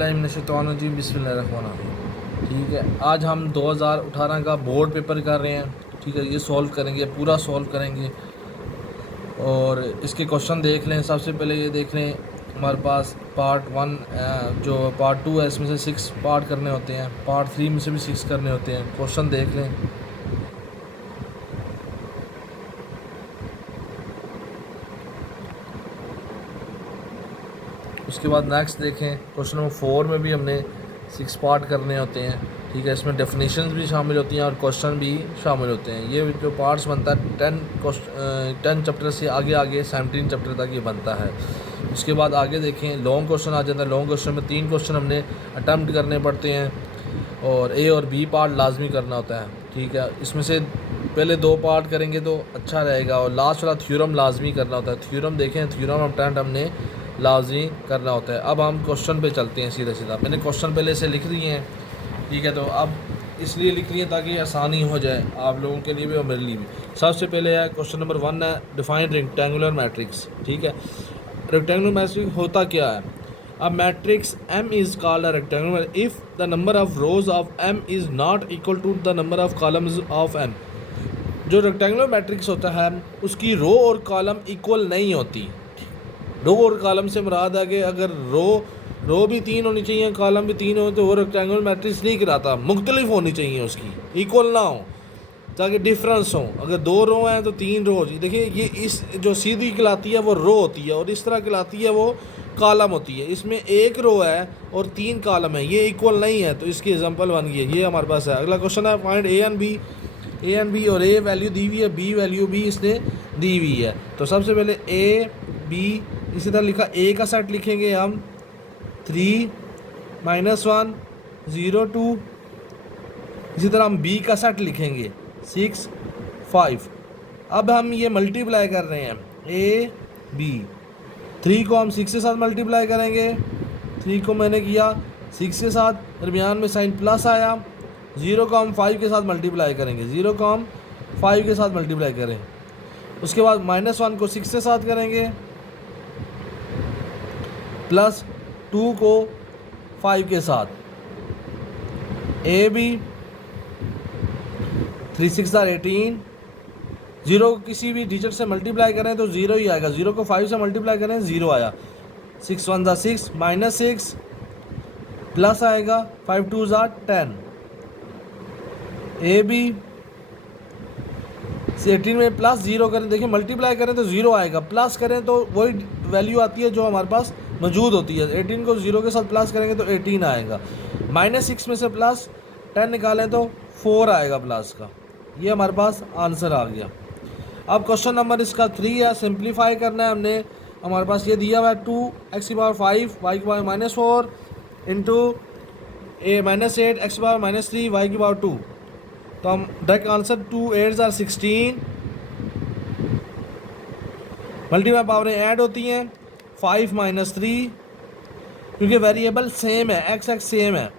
बिस्मिल्लाहिर्रहमानिर्रहीम बिस्मिल्लाहिर्रहमानिर्रहीम। ठीक है, आज हम 2018 का बोर्ड पेपर कर रहे हैं। ठीक है, ये सॉल्व करेंगे, पूरा सॉल्व करेंगे और इसके क्वेश्चन देख लें। सबसे पहले ये देख लें, हमारे पास पार्ट 1 जो पार्ट 2 है, इसमें से 6 पार्ट करने होते हैं, पार्ट 3 में से भी 6 करने होते हैं। क्वेश्चन देख लें। उसके बाद नेक्स्ट देखें, क्वेश्चन नंबर 4 में भी हमने 6 पार्ट करने होते हैं। ठीक है, इसमें डेफिनेशंस भी शामिल होती हैं और क्वेश्चन भी शामिल होते हैं। ये जो पार्ट्स बनता है 10 चैप्टर से आगे आगे 17 चैप्टर तक ये बनता है। उसके बाद आगे देखें, लॉन्ग क्वेश्चन आ जाता है। लॉन्ग क्वेश्चन में 3 क्वेश्चन हमने अटैम्प्ट करने पड़ते हैं और ए और बी पार्ट लाजमी करना होता है। ठीक है, इसमें से पहले 2 पार्ट करेंगे तो अच्छा रहेगा और लास्ट वाला थ्योरम लाजमी करना होता है। थ्योरम देखें, थ्योरम अटैम्प्ट हमने लाजमी करना होता है। अब हम क्वेश्चन पे चलते हैं सीधा सीधा। मैंने क्वेश्चन पहले से लिख दिए हैं। ठीक है, तो अब इसलिए लिख लिए ताकि आसानी हो जाए आप लोगों के लिए भी और मेरे लिए भी। सबसे पहले है क्वेश्चन नंबर 1 है, डिफाइन रेक्टेंगुलर मैट्रिक्स। ठीक है, रेक्टेंगुलर मैट्रिक्स होता क्या है? अब matrix M is called a rectangular if the number of rows of M is not equal to the number of columns of M। जो रेक्टेंगुलर मैट्रिक्स होता है उसकी रो और कॉलम इक्वल नहीं होती। रो और कॉलम से मुराद है कि अगर रो भी 3 होनी चाहिए, कॉलम भी 3 हो, तो वो रेक्टेंगुलर मैट्रिक्स नहीं कराता। मुख्तलिफ होनी चाहिए, उसकी इक्वल ना हो ताकि डिफरेंस हो। अगर 2 रो हैं तो 3 रो। देखिए, ये इस जो सीधी कहलाती है वो रो होती है और इस तरह कहलाती है वो कॉलम होती है। इसमें 1 रो है और 3 कॉलम है, ये इक्वल नहीं है, तो इसकी एग्जांपल बन गई है। ये हमारे पास है। अगला क्वेश्चन है, फाइंड ए एंड बी और ए वैल्यू दी हुई है, बी वैल्यू भी इसने दी हुई है। तो सबसे पहले ए बी, इसी तरह लिखा, ए का सेट लिखेंगे हम 3 -1 0 2। इसी तरह हम बी का सेट लिखेंगे 6 5। अब हम ये मल्टीप्लाई कर रहे हैं ए बी। 3 को हम 6 के साथ मल्टीप्लाई करेंगे। 3 को मैंने किया 6 के साथ, दरमियान में साइन प्लस आया। 0 को हम 5 के साथ मल्टीप्लाई करेंगे। 0 को हम 5 के साथ मल्टीप्लाई करें। उसके बाद -1 को 6 के साथ करेंगे, +2 को 5 के साथ। A B 3 6 18। 0 को किसी भी डिजिट से मल्टीप्लाई करें तो 0 ही आएगा। 0 को 5 से मल्टीप्लाई करें 0 आया। 6 1 6 -6 प्लस आएगा 5 2 10। ए बी 18 में +0 करें, देखिए मल्टीप्लाई करें तो 0 आएगा, प्लस करें तो वही वैल्यू आती है जो हमारे पास मौजूद होती है। 18 को 0 के साथ प्लस करेंगे तो 18 आएगा। -6 में से +10 निकालें तो 4 आएगा प्लस का। ये हमारे पास आंसर आ गया। अब क्वेश्चन नंबर इसका 3 है, सिंप्लीफाई करना है हमने। हमारे पास ये दिया हुआ है 2x⁵ y⁻4 into -8x⁻3 y⁻2। तो हम डायरेक्ट आंसर 2 8 are 16। मल्टीप्लाई पावरें ऐड होती हैं 5 -3, क्योंकि वेरिएबल सेम है, x सेम है।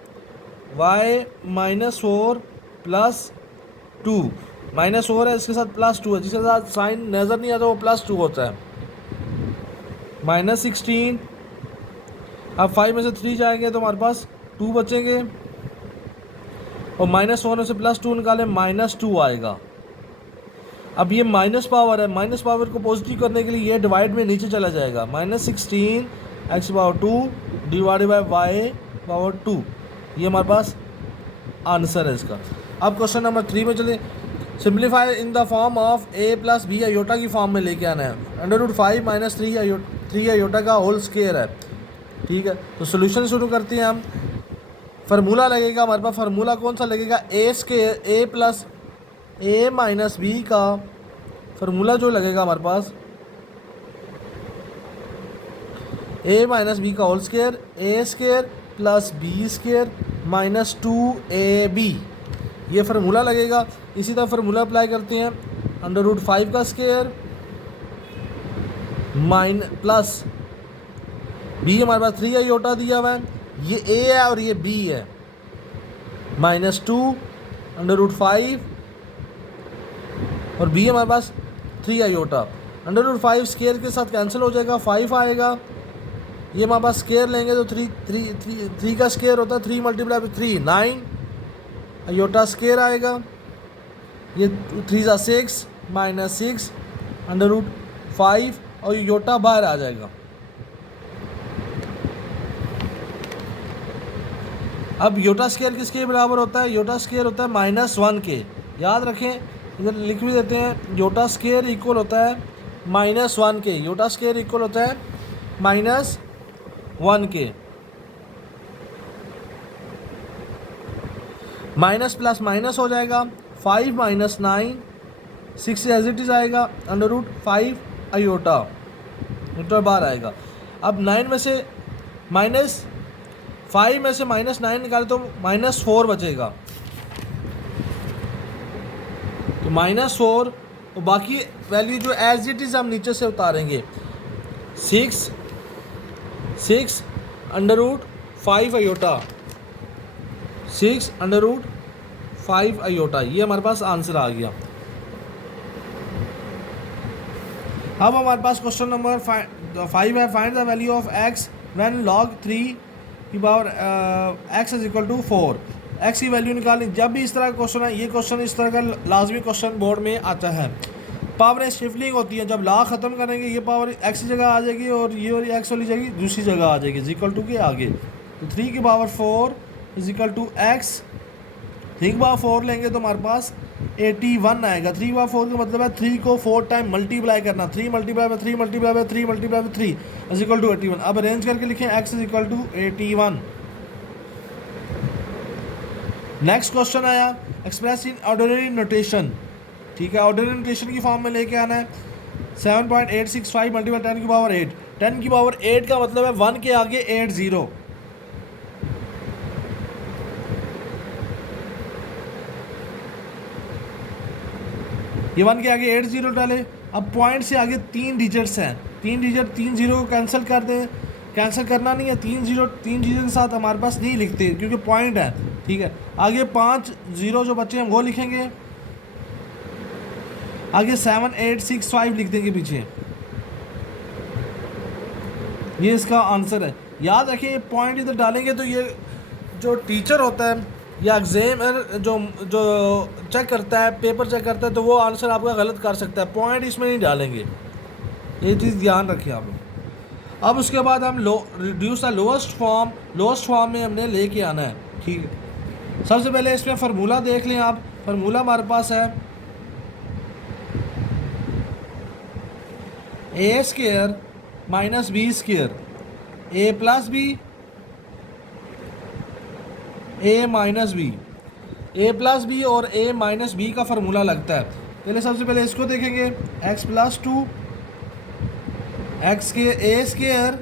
y-4 +2 -4 है, इसके साथ +2 है, जिसके साथ साइन नज़र नहीं आता वो +2 होता है। -16। अब 5 में से 3 जाएंगे तो हमारे पास 2 बचेंगे और -4 में से +2 निकालें -2 आएगा। अब ये माइनस पावर है, माइनस पावर को पॉजिटिव करने के लिए ये डिवाइड में नीचे चला जाएगा। -16 x⁻2 डिवाइडेड बाय y⁻2। ये हमारे पास आंसर है इसका। अब क्वेश्चन नंबर 3 में चले। Simplify in the form of a + b iota की फॉर्म में लेके आना है। √5 - 3 आयोटा का होल स्क्वायर है। ठीक है, तो सोल्यूशन शुरू करते हैं हम। फार्मूला लगेगा हमारे पास। फार्मूला कौन सा लगेगा? a + a - b का फार्मूला जो लगेगा हमारे पास, a - b का whole square, a² + b² -2ab। ये फार्मूला लगेगा। इसी तरह फार्मूला अप्लाई करते हैं। √5 का स्क्वायर प्लस b हमारे पास 3 आयोटा दिया हुआ है, ये a है और ये b है, -2 √5 और b हमारे पास 3 आयोटा। √5 स्क्वायर के साथ कैंसिल हो जाएगा, 5 आएगा ये हमारे पास स्केयर लेंगे तो थ्री का स्केयर होता है 3 मल्टीप्लाई बाई 3 9 अयोटा स्केयर आएगा। ये 3 ज़ा 6 माइनस 6 अंडर रूट 5 और योटा बाहर आ जाएगा। अब योटा स्केयर किसके बराबर होता है? योटा स्केयर होता है -1 के। याद रखें, इधर लिख भी देते हैं, योटा स्केयर इक्वल होता है -1 के। योटा स्केयर इक्वल होता है -1 के। माइनस प्लस माइनस हो जाएगा, 5 माइनस 9 6 एज इट इज़ आएगा अंडर रूट 5 अयोटा मीटर बार आएगा। अब 9 में से माइनस 5 में से -9 निकाले तो -4 बचेगा, तो -4 और बाकी वैल्यू जो एज इट इज़ हम नीचे से उतारेंगे 6 under root 5 iota 6 under root 5 iota. ये हमारे पास आंसर आ गया। अब हमारे पास क्वेश्चन नंबर 5 है, find the value of x when log 3 की power x is equal to 4। x की वैल्यू निकालनी। जब भी इस तरह का क्वेश्चन है, ये क्वेश्चन इस तरह का लाजमी क्वेश्चन बोर्ड में आता है। पावर शिफ्टिंग होती है, जब ला ख़त्म करेंगे ये पावर x की जगह आ जाएगी और ये वाली x वाली जगह दूसरी जगह आ जाएगी, इज इक्वल टू के आगे। तो 3 की power 4 is equal to x। 3 की पावर 4 लेंगे तो हमारे पास 81 आएगा। 3 की पावर 4 का मतलब है 3 को 4 टाइम मल्टीप्लाई करना, 3 multiply by 3 multiply by 3 multiply by 3 is equal to 81। अब अरेंज करके लिखें x is equal to 81। Next question आया, एक्सप्रेस इन ऑर्डिनरी नोटेशन। ठीक है, ऑर्डिनरी नोटेशन की फॉर्म में लेके आना है। 7.865 मल्टीप्लाई 10 की पावर 8। 10 की पावर 8 का मतलब है 1 के आगे 8 0। ये 1 के आगे 8 0 डाले। अब पॉइंट से आगे 3 डिजिट्स हैं, 3 डिजिट 3 0 को कैंसिल कर दें। कैंसिल करना नहीं है, 3 0 के साथ हमारे पास नहीं लिखते क्योंकि पॉइंट है। ठीक है, आगे 5 0 जो बच्चे हैं वो लिखेंगे, आगे 7865 लिख देंगे पीछे। ये इसका आंसर है। याद रखिए, पॉइंट इधर डालेंगे तो ये जो टीचर होता है या एग्जामिनर जो चेक करता है, पेपर चेक करता है, तो वो आंसर आपका गलत कर सकता है। पॉइंट इसमें नहीं डालेंगे, ये चीज़ ध्यान रखिए आप। अब उसके बाद हम रिड्यूस द लोएस्ट फॉर्म में हमने लेके आना है। ठीक है, सबसे पहले इसमें फार्मूला देख लें आप। फार्मूला हमारे पास है ए स्क्वायर माइनस बी स्क्वायर, ए प्लस बी ए माइनस बी, ए प्लस बी और ए माइनस बी का फार्मूला लगता है। पहले सबसे पहले इसको देखेंगे, एक्स प्लस 2 एक्स के ए स्क्वायर,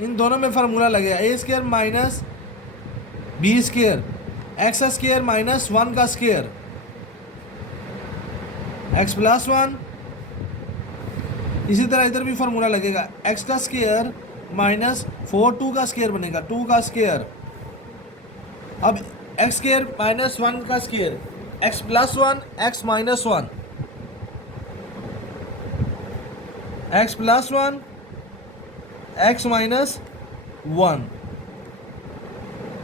इन दोनों में फार्मूला लगेगा a square minus b square, x square minus 1 का स्क्वायर, एक्स प्लस 1। इसी तरह इधर भी फार्मूला लगेगा, एक्स का स्क्वायर माइनस 4 2 का स्क्वायर बनेगा, 2 का स्क्वायर। अब एक्स स्क्वायर माइनस 1 का square, x plus 1 x minus 1, x plus 1 x minus 1,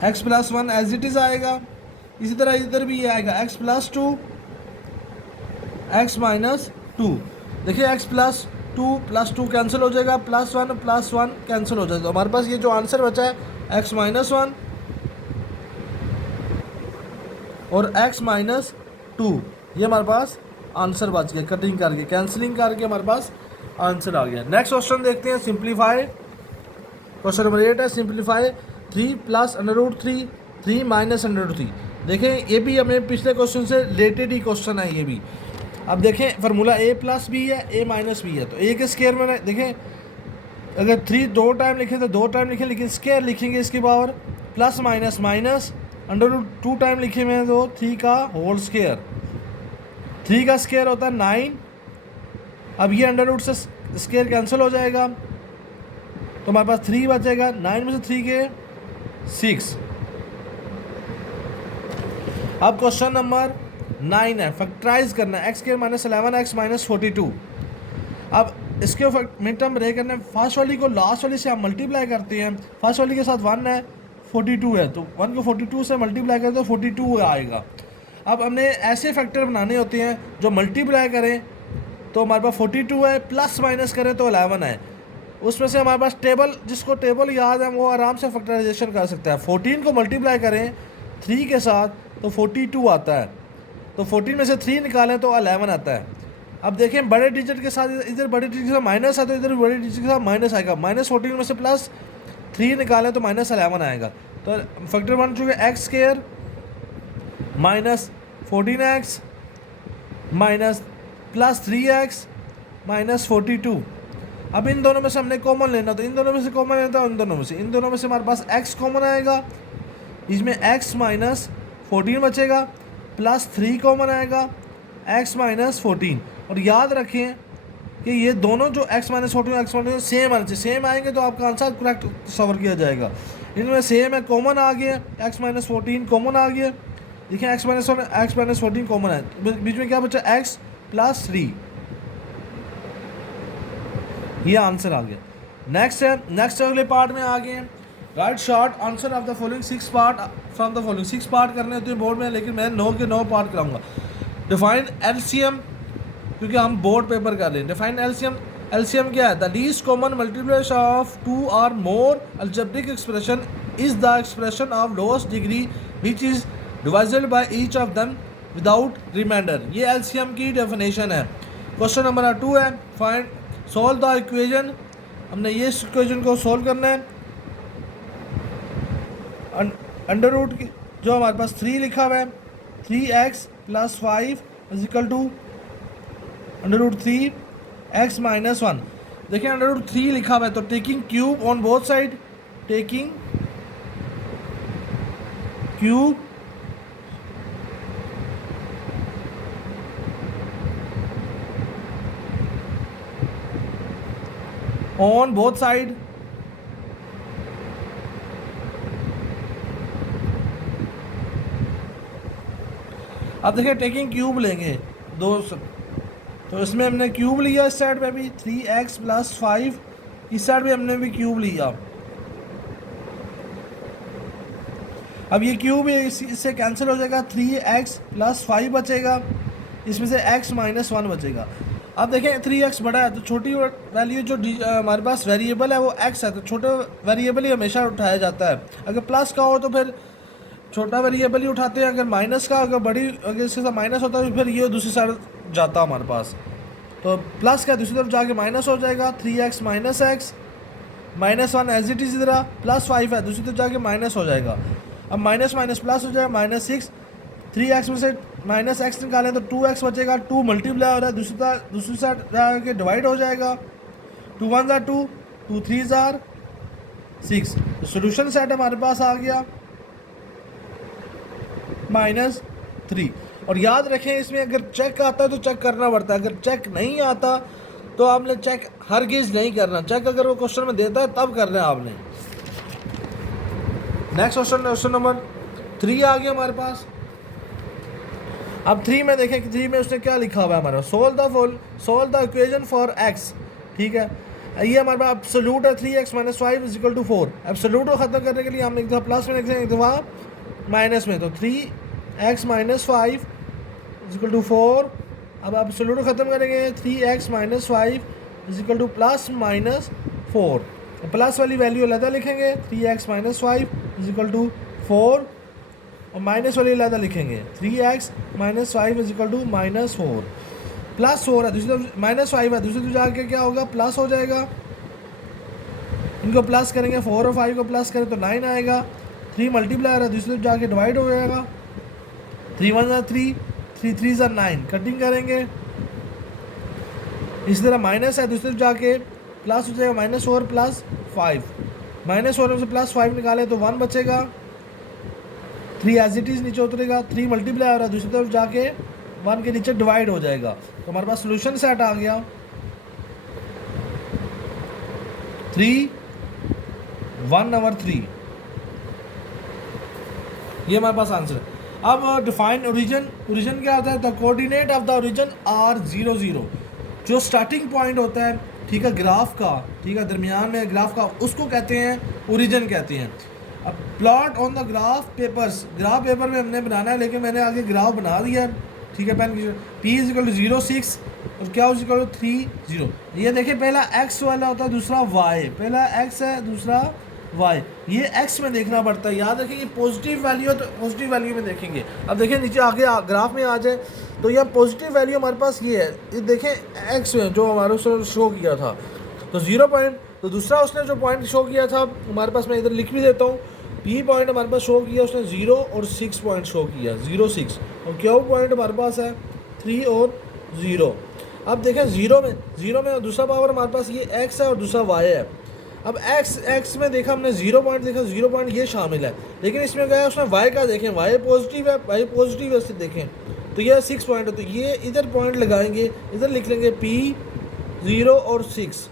x plus 1 as it is आएगा। इसी तरह इधर भी ये आएगा, एक्स प्लस 2 एक्स माइनस 2। देखिए एक्स प्लस 2 कैंसिल हो जाएगा, प्लस 1 कैंसिल हो जाएगा। तो हमारे पास ये जो आंसर बचा है एक्स माइनस 1 और एक्स माइनस 2, ये हमारे पास आंसर बच गया। कटिंग करके कैंसिलिंग करके हमारे पास आंसर आ गया। नेक्स्ट क्वेश्चन देखते हैं, सिंप्लीफाई। क्वेश्चन नंबर 8 है, simplify 3 plus under root 3 minus under root 3। देखें ये भी हमें पिछले क्वेश्चन से रिलेटेड ही क्वेश्चन है ये भी। अब देखें फार्मूला ए प्लस बी है, ए माइनस बी है, तो ए के स्क्वायर में देखें अगर 3 2 टाइम लिखें तो 2 टाइम लिखें, लेकिन स्क्वायर लिखेंगे इसकी power plus minus minus under root 2 time लिखे हुए हैं तो 3 का होल स्क्वायर। 3 का स्क्वायर होता है 9। अब ये अंडर रूट से स्क्वायर कैंसिल हो जाएगा तो हमारे पास 3 बचेगा। 9 में से 3 के 6। अब क्वेश्चन नंबर 9 है, फैक्टराइज करना है, x square minus 11 x minus 42। अब इसके मिड टर्म ब्रेक करने, फर्स्ट वाली को लास्ट वाली से हम मल्टीप्लाई करते हैं। फर्स्ट वाली के साथ 1 है, 42 है, तो 1 को 42 से मल्टीप्लाई करते हैं तो 42 आएगा। अब हमने ऐसे फैक्टर बनाने होते हैं जो मल्टीप्लाई करें तो हमारे पास 42 है, प्लस माइनस करें तो 11 है। उसमें से हमारे पास टेबल, जिसको टेबल याद है वो आराम से फैक्टराइजेशन कर सकता है। 14 को मल्टीप्लाई करें 3 के साथ तो 42 आता है, तो 14 में से 3 निकालें तो 11 आता है। अब देखें बड़े डिजिट के साथ, इधर बड़े डिजिट के साथ माइनस है तो इधर बड़े डिजिट के साथ माइनस आएगा। -14 में से +3 निकालें तो -11 आएगा। तो फैक्टर बन चुके x² -14x +3x -42। अब इन दोनों में से हमने कॉमन लेना, तो इन दोनों में से कॉमन लेना था, इन दोनों में से हमारे पास x कॉमन आएगा, इसमें x -14 बचेगा, +3 कॉमन आएगा, x -14। और याद रखें कि ये दोनों जो x -14 x -14 सेम आने चाहिए, सेम आएंगे तो आपका आंसर करेक्ट सवर किया जाएगा। इनमें सेम है, कॉमन आ गया, x -14 कॉमन आ गया। देखिए x -14 कॉमन है, बीच में क्या बचा, x +3, ये आंसर आ गया। नेक्स्ट अगले पार्ट में आ गए हैं। Right short answer of the following 6 part from the following. 6 part करने होते हैं बोर्ड में, लेकिन मैं 9 के 9 पार्ट कराऊंगा। डिफाइन एलसीएम, क्योंकि हम बोर्ड पेपर कर रहे हैं। डिफाइन एलसीएम, एलसीएम क्या है, the least common multiplication of 2 और more algebraic expression is the expression of lowest degree which is divisible by each of them without reminder. ये एलसीएम की डेफिनेशन है। क्वेश्चन नंबर 2 है, फाइंड सॉल्व द इक्वेशन। हमने ये equation को solve करना है। अंडर रूट की जो हमारे पास 3 लिखा हुआ है, 3x + 5 = √3x - 1। देखिए √3 लिखा हुआ है, तो taking cube on both side, taking cube on both side, अब देखिए टेकिंग क्यूब लेंगे दो, तो इसमें हमने क्यूब लिया, इस साइड पे भी 3x + 5, इस साइड पे हमने भी क्यूब लिया। अब ये क्यूब इससे कैंसिल हो जाएगा, 3x + 5 बचेगा, इसमें से x - 1 बचेगा। अब देखें 3x बड़ा है, तो छोटी वैल्यू जो हमारे पास वेरिएबल है वो x है, तो छोटा वेरिएबल ही हमेशा उठाया जाता है। अगर प्लस का हो तो फिर छोटा वेरिएबल ही उठाते हैं, अगर माइनस का, अगर इसके साथ माइनस होता है तो फिर ये दूसरी साइड जाता हमारे पास, तो प्लस का दूसरी तरफ जाके माइनस हो जाएगा, 3x - x -1 as it is, इधर +5 है, दूसरी तरफ जाके माइनस हो जाएगा। अब माइनस प्लस हो जाएगा, -6, 3x में से -x निकालें तो 2x बचेगा, 2 मल्टीप्लाई हो रहा है, दूसरी साइड जाके डिवाइड हो जाएगा, 2 1 = 2, 2 3 = 6। सोल्यूशन सेट हमारे पास आ गया -3। और याद रखें इसमें अगर चेक आता है तो चेक करना पड़ता है, अगर चेक नहीं आता तो आपने चेक हरगिज़ नहीं करना। चेक अगर वो क्वेश्चन में देता है तब करना है आपने। नेक्स्ट क्वेश्चन नंबर 3 आ गया हमारे पास। अब 3 में देखें कि 3 में उसने क्या लिखा हुआ है हमारे पास, solve the equation for x। ठीक है, ये हमारे पास एब्सोल्यूट है, 3x - 5 = 4। एब्सोल्यूट को ख़त्म करने के लिए हम एक दफ़ा प्लस में लिखते हैं, एक दफ़ा माइनस में, तो 3x - 5 = 4। अब एब्सोल्यूट को ख़त्म करेंगे, 3x - 5 = ±4। प्लस वाली वैल्यू अलग लिखेंगे, 3x - 5 = 4, और माइनस वाली अलग लिखेंगे, 3x - 5 = -4। +4 है, दूसरी तरफ -5 है, दूसरी तरफ जाके क्या होगा, प्लस हो जाएगा। इनको प्लस करेंगे, 4 और 5 को प्लस करें तो 9 आएगा। 3 मल्टीप्लाई है, दूसरी तरफ जाके डिवाइड हो जाएगा, 3 1 = 3, 3 3 = 9। कटिंग करेंगे, इसी तरह माइनस है, दूसरी तरफ जाके प्लस हो जाएगा, -4 + 5, -4 में से +5 निकाले तो 1 बचेगा, 3 एज इट इज़ नीचे उतरेगा, 3 मल्टीप्लाई हो रहा है, दूसरी तरफ जाके 1 के नीचे डिवाइड हो जाएगा। तो हमारे पास सोल्यूशन सेट आ गया 3 1/3, ये हमारे पास आंसर है। अब डिफाइन ओरिजिन क्या होता है, the coordinate of the origin are 0 0, जो स्टार्टिंग पॉइंट होता है, ठीक है, ग्राफ का, ठीक है, दरमियान में ग्राफ का, उसको कहते हैं ओरिजिन कहते हैं। अब plot on the graph papers, graph paper में हमने बनाना है, लेकिन मैंने आगे ग्राफ बना दिया, ठीक है। पेन पी इज इक्वल टू 0 6 और क्या इज इक्वल टू 3 0। ये देखिए पहला एक्स वाला होता है, दूसरा वाई, पहला एक्स है दूसरा वाई, ये एक्स में देखना पड़ता है। याद रखिए पॉजिटिव वैल्यू है तो पॉजिटिव वैल्यू में देखेंगे। अब देखिए नीचे आगे ग्राफ में आ जाए तो यह पॉजिटिव वैल्यू हमारे पास ये है, ये देखें एक्स में जो हमारे उसने शो किया था तो 0 पॉइंट, तो दूसरा उसने जो पॉइंट शो किया था हमारे पास, मैं इधर लिख भी देता हूँ, पी पॉइंट हमारे पास शो किया उसने 0 और 6 पॉइंट शो किया, 0 6, और क्यू पॉइंट हमारे पास है 3 और 0। अब देखें 0 में दूसरा पावर हमारे पास ये x है और दूसरा y है। अब x में देखा हमने 0 पॉइंट देखा, 0 पॉइंट ये शामिल है, लेकिन इसमें क्या है उसने y का देखें, y पॉजिटिव है, y पॉजिटिव है, इससे देखें तो ये 6 पॉइंट है, तो ये इधर पॉइंट लगाएंगे, इधर लिख लेंगे p 0 और 6,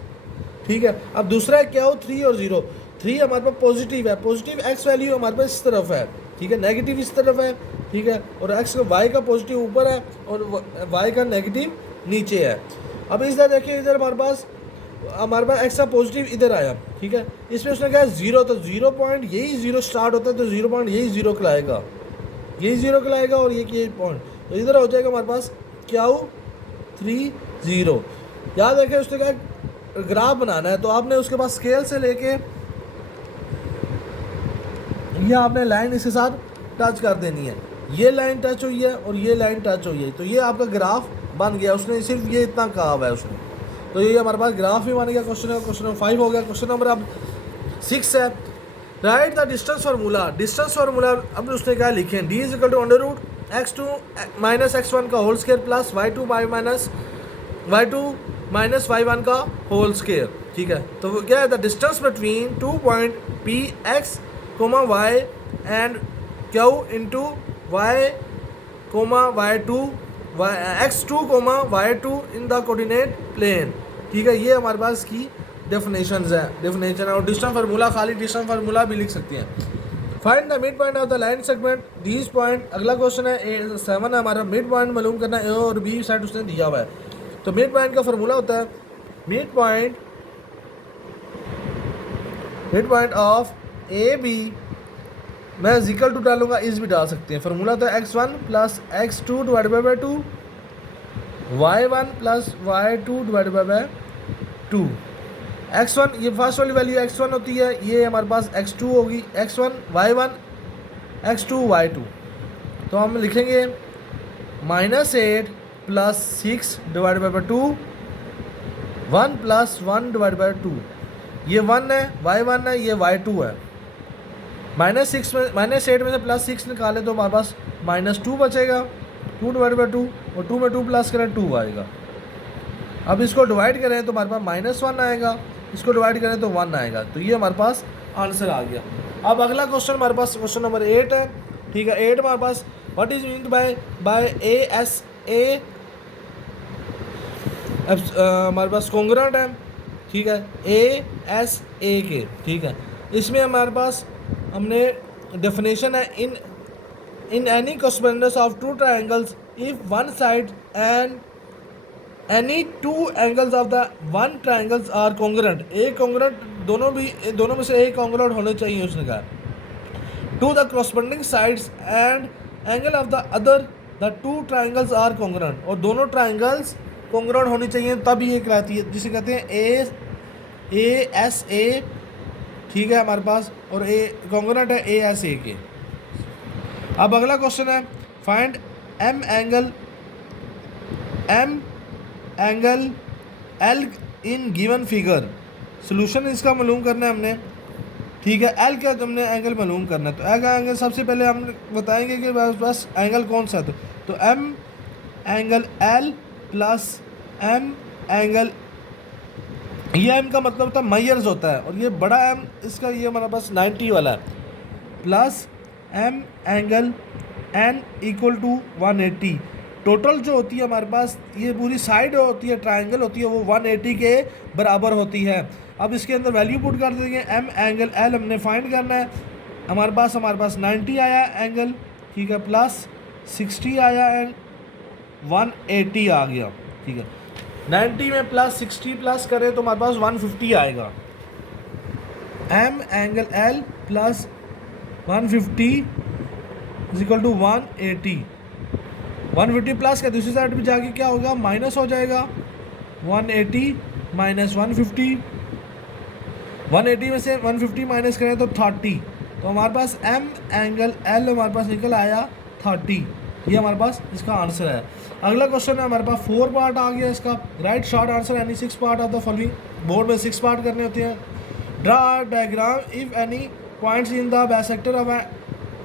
ठीक है। अब दूसरा है क्या हो 3 और 0, 3 हमारे पास पॉजिटिव है, पॉजिटिव x वैल्यू हमारे पास इस तरफ है, ठीक है, नेगेटिव इस तरफ है, ठीक है, और x का y का पॉजिटिव ऊपर है और y का नेगेटिव नीचे है। अब इधर देखिए, इधर हमारे पास x का पॉजिटिव इधर आया, ठीक है, इसमें उसने कहा 0, तो 0 पॉइंट यही 0 स्टार्ट होता है, तो 0 पॉइंट यही 0 कहलाएगा, यही 0 कहलाएगा, और ये पॉइंट तो इधर हो जाएगा हमारे पास क्या 3 0। याद रखें उसने कहा ग्राफ बनाना है, तो आपने उसके पास स्केल से लेके ये आपने लाइन इसके साथ टच कर देनी है, ये लाइन टच हुई है और ये लाइन टच हुई है, तो ये आपका ग्राफ बन गया। उसने सिर्फ ये इतना कहा हुआ है उसने, तो ये हमारे पास ग्राफ भी बन गया। क्वेश्चन नंबर 5 हो गया। क्वेश्चन नंबर अब 6 है, write the distance formula. Distance formula अब उसने क्या लिखे, D is equal to under root x2 minus x1 का whole square plus y2 minus y1 का होल स्क्वायर, ठीक है। तो क्या है, the distance between 2 point P x comma y and Q into y comma y2 x2 comma y2 in the coordinate plane, ठीक है। ये हमारे पास की डेफिनेशन है, और डिस्टेंस फार्मूला, खाली डिस्टेंस फार्मूला भी लिख सकते हैं। Find the mid point of the line segment these point. अगला क्वेश्चन है 7 है हमारा, मिड पॉइंट मालूम करना है, ए और बी साइड उसने दिया हुआ है। तो मिड पॉइंट का फार्मूला होता है mid point of A B, मैं इक्वल टू डालूंगा, इस भी डाल सकते हैं। फार्मूला था x1 plus x2 divided by 2, y1 plus y2 divided by 2। x1 ये फर्स्ट वाली वैल्यू x1 होती है, ये हमारे पास x2 होगी, x1 y1 x2 y2, तो हम लिखेंगे -8 plus 6 divided by 2, 1 plus 1 divided by 2, ये 1 है, y1 है, ये y2 है। -6 में -8 में से प्लस 6 निकालें तो हमारे पास -2 बचेगा, 2 डिवाइड बाई 2, और 2 में 2 प्लस करें 2 आएगा। अब इसको डिवाइड करें तो हमारे पास -1 आएगा, इसको डिवाइड करें तो 1 आएगा, तो ये हमारे पास आंसर आ गया। अब अगला क्वेश्चन हमारे पास क्वेश्चन नंबर 8 है, ठीक है। 8 हमारे पास what is mean by A S A, हमारे पास कॉन्ग्रुएंट है, ठीक है, ए एस ए के, ठीक है। इसमें हमारे पास हमने डेफिनेशन है in any correspondence of 2 triangles if one side and any 2 angles of the 1 triangles are congruent, एक कॉन्ग्रुएंट, दोनों में से एक कॉन्ग्रुएंट होने चाहिए उसने कहा, to the corresponding sides and angle of the other the 2 triangles are congruent, और दोनों ट्राइंगल्स कॉन्ग्रुएंट होनी चाहिए तभी ये कहलाती है, जिसे कहते हैं ए एस ए, ठीक है हमारे पास, और ए कॉन्ग्रुएंट है ए एस ए के। अब अगला क्वेश्चन है find M angle L in given figure. Solution इसका मालूम करना है हमने, ठीक है। एल का तुमने एंगल मालूम करना है, तो एंगल सबसे पहले हम बताएंगे कि बस एंगल कौन सा है, तो M angle L plus M angle, ये एम का मतलब होता है माइयर्स होता है, और ये बड़ा एम इसका ये हमारे पास 90 वाला है, plus M angle N equal to 180। Total जो होती है हमारे पास ये पूरी साइड होती है, ट्राइंगल होती है, वो 180 के बराबर होती है। अब इसके अंदर वैल्यू पुट कर देंगे, एम एंगल एल हमने फाइंड करना है, हमारे पास 90 आया एंगल, ठीक है, प्लस 60 आया एंड 180 आ गया, ठीक है। 90 में प्लस 60 प्लस करें तो हमारे पास 150 आएगा। M angle L plus 150 is equal to 180। 150 plus का दूसरी साइड भी जाके क्या होगा, माइनस हो जाएगा। 180 माइनस 150, 180 में से 150 माइनस करें तो 30, तो हमारे पास एम एंगल एल हमारे पास निकल आया 30। ये हमारे पास इसका आंसर है। अगला क्वेश्चन है हमारे पास 4 पार्ट आ गया इसका। Right short answer any 6 part of the following. Board में 6 पार्ट करने होते हैं। Draw diagram if any points in the bisector of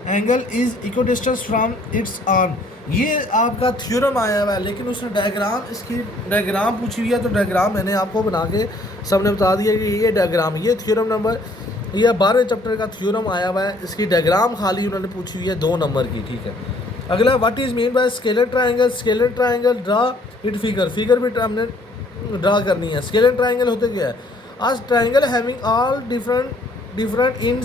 angle is equidistance from its arm. ये आपका थ्योरम आया हुआ है, लेकिन उसने डायग्राम, इसकी डायग्राम पूछी हुई है, तो डायग्राम मैंने आपको बना के सबने बता दिया कि ये डायग्राम, ये थ्योरम नंबर, ये 12वें चैप्टर का थ्योरम आया हुआ है। इसकी डायग्राम खाली उन्होंने पूछी हुई है 2 नंबर की, ठीक है। अगला what is mean by scalar triangle. Scalar triangle draw it figure, figure भी हमने ड्रा करनी है। स्केलर ट्रायंगल होते क्या है, आज triangle having all different in,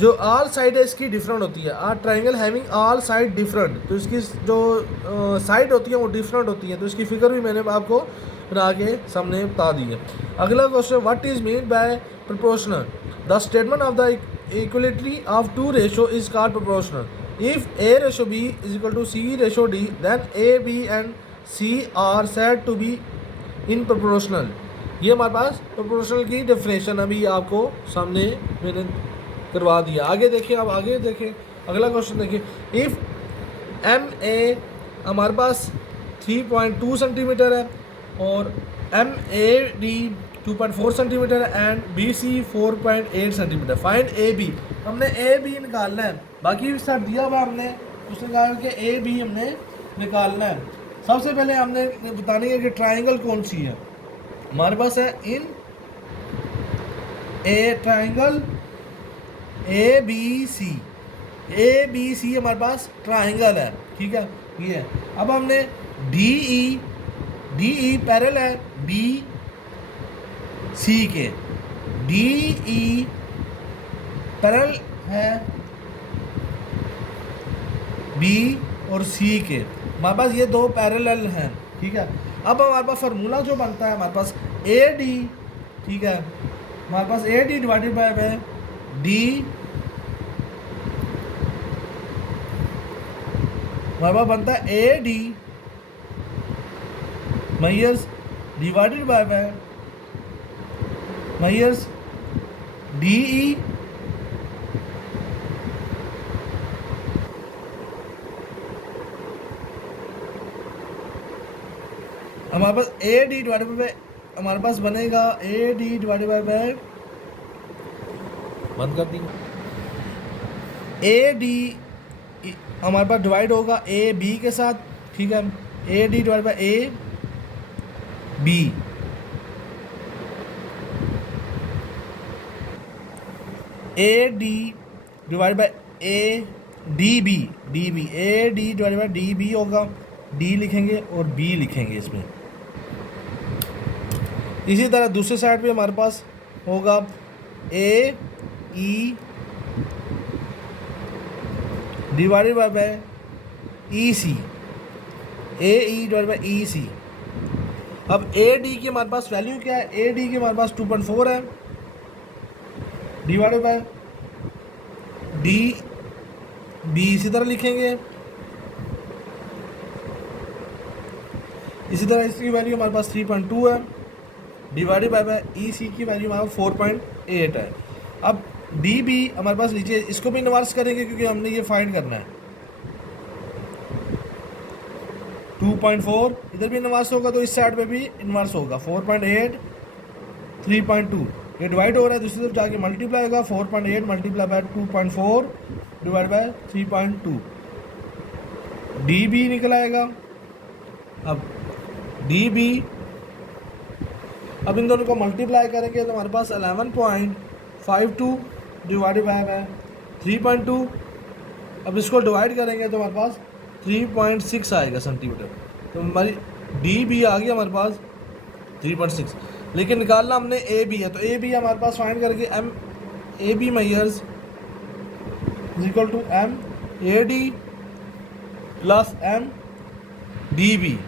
जो ऑल साइड है इसकी डिफरेंट होती है। Are triangle having all side different, तो इसकी जो साइड होती है वो डिफरेंट होती है, तो इसकी फिगर भी मैंने आपको बना के सामने बता दी है। अगला question what is mean by proportional. The statement of the equality of 2 ratio is called proportional. If A ratio B is equal to C ratio D, then A B and C are said to be in proportional. ये हमारे पास proportional की definition अभी आपको सामने मैंने करवा दिया। आगे देखिए, अब आगे देखें, अगला क्वेश्चन देखिए। इफ़ एम ए हमारे पास 3.2 सेंटीमीटर है और एम ए डी 2.4 सेंटीमीटर है and B C 4.8 centimetre. Find A B. हमने ए बी निकालना है, बाकी सब दिया हुआ हमने, उसने कहा कि ए बी हमने निकालना है। सबसे पहले हमने बतानी है कि ट्राइंगल कौन सी है। हमारे पास है in a triangle A B C. A B C हमारे पास ट्राइंगल है, ठीक है, ये है। अब हमने डी ई पैरेलल है बी सी के, डी ई पैरेलल है बी और सी के, हमारे पास ये 2 पैरेलल हैं, ठीक है। अब हमारे पास फार्मूला जो बनता है, हमारे पास ए डी, ठीक है, हमारे पास A D divided by D, हमारे पास बनता है A D measures divided by measures D E हमारे पास ए डी डिवाइडेड बाय, हमारे पास बनेगा ए डी डिवाइडेड बाय, बंद कर दी, ए डी हमारे पास डिवाइड होगा ए बी के साथ, ठीक है। A D divide by A B, A D divide by A D B, D B, A D divide by D B होगा, डी लिखेंगे और बी लिखेंगे इसमें। इसी तरह दूसरे साइड पे हमारे पास होगा A E divided by E C, A E divide by E C. अब ए डी की हमारे पास वैल्यू क्या है, ए डी की हमारे पास 2.4 है, डिवाइडेड बाय डी बी इसी तरह लिखेंगे। इसी तरह इसकी वैल्यू हमारे पास 3.2 है, डिवाइडेड बाय ई सी की वैल्यू हमारे 4.8 है। अब डी बी हमारे पास लीजिए, इसको भी इन्वर्स करेंगे क्योंकि हमने ये फाइंड करना है। 2.4 इधर भी इन्वर्स होगा तो इस साइड पे भी इन्वर्स होगा। 4.8 3.2 ये डिवाइड हो रहा है, दूसरी तरफ जाके मल्टीप्लाई होगा। 4.8 multiply by 2.4 divide by 3.2, D B निकल आएगा। अब डी बी, अब इन दोनों को मल्टीप्लाई करेंगे तो हमारे पास 11.52 डिवाइडेड बाय 3.2। अब इसको डिवाइड करेंगे तो हमारे पास 3.6 आएगा सेंटीमीटर, तो हमारी डी बी आ गई हमारे पास 3.6। लेकिन निकालना हमने ए बी है, तो ए बी हमारे पास फाइंड करके M A B measures is equal to M A D plus M D B.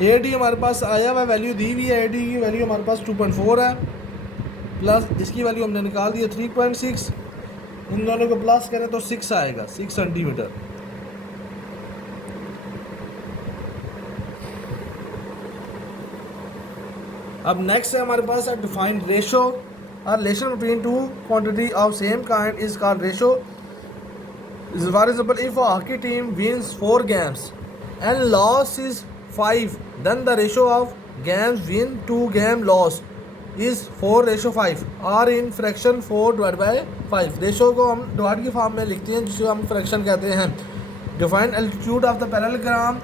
A D हमारे पास आया हुआ वैल्यू दी हुई है, ए डी की वैल्यू हमारे पास 2.4 है, प्लस इसकी वैल्यू हमने निकाल दी है 3.6, इन दोनों को प्लस करें तो 6 आएगा, 6 सेंटीमीटर। अब नेक्स्ट है हमारे पास डिफाइन रेशो। और relation between two quantity of same kind is called ratio. For example, if hockey team wins 4 games and loss is 5, then the ratio of games win to game loss is 4:5 और in fraction 4/5। Ratio को हम dot की form में लिखते हैं जिसे हम fraction कहते हैं। Define altitude of the parallelogram,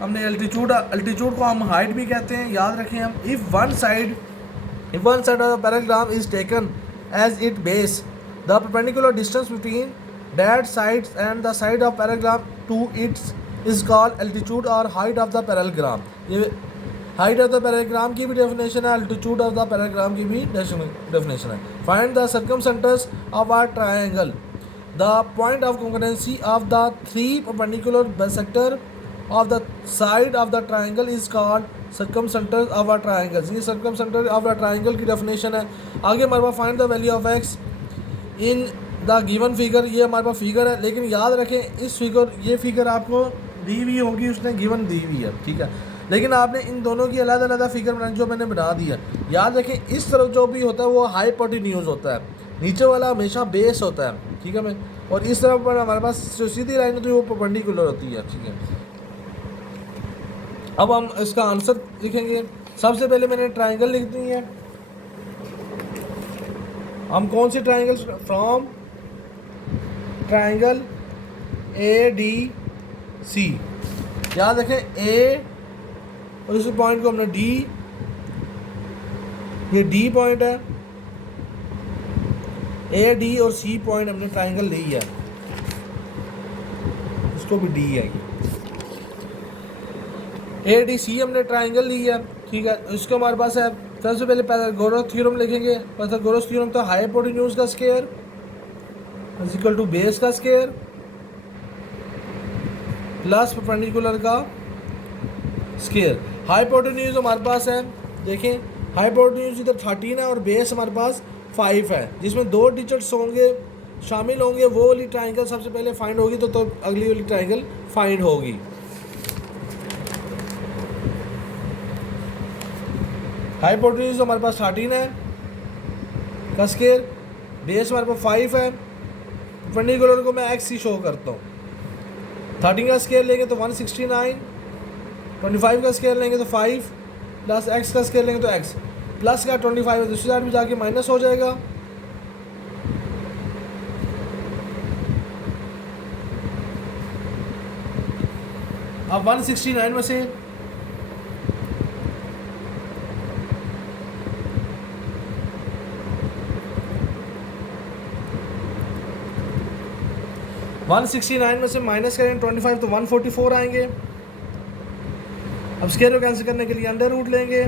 हमने एल्टीट्यूड को हम हाइट भी कहते हैं, याद रखें हम। If one side of the parallelogram is taken as it base, the perpendicular distance between that sides and the side of parallelogram to its is called altitude और हाइट ऑफ द पैरेललोग्राम। ये height of the parallelogram की भी definition है, altitude of the parallelogram की भी definition है। Find the circumcentres of a triangle, the point of concurrency of the 3 perpendicular bisector of the side of the triangle is called circumcentre of a triangle. ये circumcentre of the triangle की definition है। आगे हमारे पास find the value of x in the given figure, ये हमारे पास figure है, लेकिन याद रखें इस फिगर, ये फिगर आपको दी हुई होगी, उसने गिवन दी हुई है, ठीक है, लेकिन आपने इन दोनों की अलग अलग फिगर बनानी जो मैंने बना दिया। याद रखें इस तरफ जो भी होता है वो हाइपोटेन्यूज होता है, नीचे वाला हमेशा बेस होता है, ठीक है मैं, और इस तरफ पर हमारे पास जो सीधी लाइन होती है वो परपेंडिकुलर होती है, ठीक है। अब हम इसका आंसर लिखेंगे। सबसे पहले मैंने ट्रायंगल लिख दी है। हम कौन सी triangle, from triangle A D C, याद रखें ए और इस पॉइंट को हमने डी, ये डी पॉइंट है, ए डी और सी पॉइंट हमने ट्रायंगल ली है, इसको भी डी है, ए डी सी हमने ट्रायंगल ली है, ठीक है। इसको हमारे पास है, सबसे पहले पाइथागोरस थ्योरम लिखेंगे। पाइथागोरस थ्योरम तो हाइपोटेन्यूज का square is equal to base का स्क्वायर प्लस परपेंडिकुलर का स्क्वायर। हाइपोटेन्यूज हमारे पास है, देखें हाइपोटेन्यूज इधर 13 है और बेस हमारे पास 5 है, जिसमें 2 डिजिट्स होंगे शामिल होंगे, वो वाली ट्रायंगल सबसे पहले फाइंड होगी, तो अगली वाली ट्रायंगल फाइंड होगी। हाइपोटेन्यूज हमारे पास 13 है का स्क्वायर, बेस हमारे पास 5 है, परपेंडिकुलर को मैं एक्स ही शो करता हूँ। 13 का स्क्वायर लेंगे तो 169, 25 का स्क्वायर लेंगे तो 5 प्लस एक्स का स्क्वायर लेंगे तो एक्स प्लस का 25 है, दूसरी साइड में जाके माइनस हो जाएगा। अब 169 में से 169 में से माइनस करेंगे 25 तो 144 आएंगे। अब स्क्वायर को कैंसिल करने के लिए अंडर रूट लेंगे,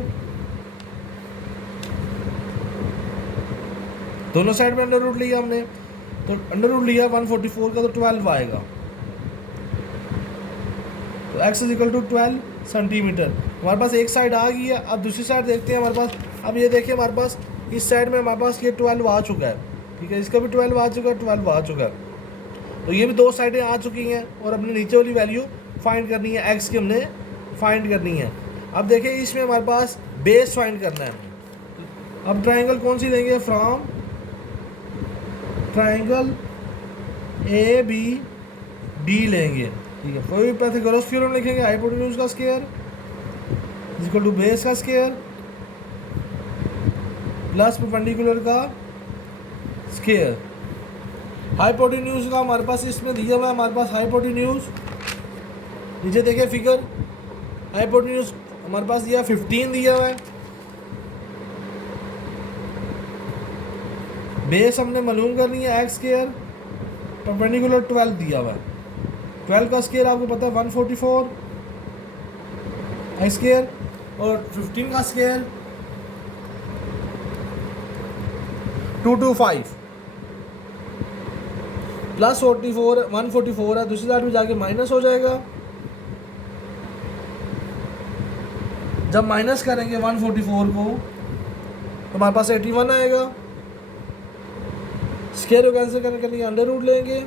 दोनों साइड में अंडर रूट लिया हमने, तो अंडर रूट लिया 144 का तो 12 आएगा, तो x is equal to 12 centimetre. हमारे पास एक साइड आ गई है। अब दूसरी साइड देखते हैं हमारे पास। अब ये देखिए हमारे पास इस साइड में हमारे पास ये 12 आ चुका है, ठीक है, इसका भी 12 आ चुका है, 12 आ चुका है, तो ये भी 2 साइडें आ चुकी हैं और अपने नीचे वाली वैल्यू फाइंड करनी है, x की हमने फाइंड करनी है। अब देखिए इसमें हमारे पास बेस फाइंड करना है। अब ट्रायंगल कौन सी लेंगे, from triangle A B D लेंगे, ठीक है। कोई भी पाइथागोरस थ्योरम लिखेंगे, हाइपोटेन्यूज का square is equal to base का स्क्वायर प्लस परपेंडिकुलर का स्क्वायर। हाइपोटेन्यूज का हमारे पास इसमें दिया हुआ है, हमारे पास हाइपोटेन्यूज नीचे देखिए फिगर, हाइपोटेन्यूज हमारे पास दिया 15 दिया हुआ है, बेस हमने मालूम करनी है एक्स स्क्वायर, परपेंडिकुलर 12 दिया हुआ है, 12 का स्क्वायर आपको पता है 144 एक्स स्क्वायर और 15 का स्क्वायर 225 प्लस 144 है, दूसरी साइड में जाके माइनस हो जाएगा जब माइनस करेंगे 144 को तो हमारे पास 81 आएगा। स्क्वायर को कैंसिल करने के लिए अंडर रूट लेंगे,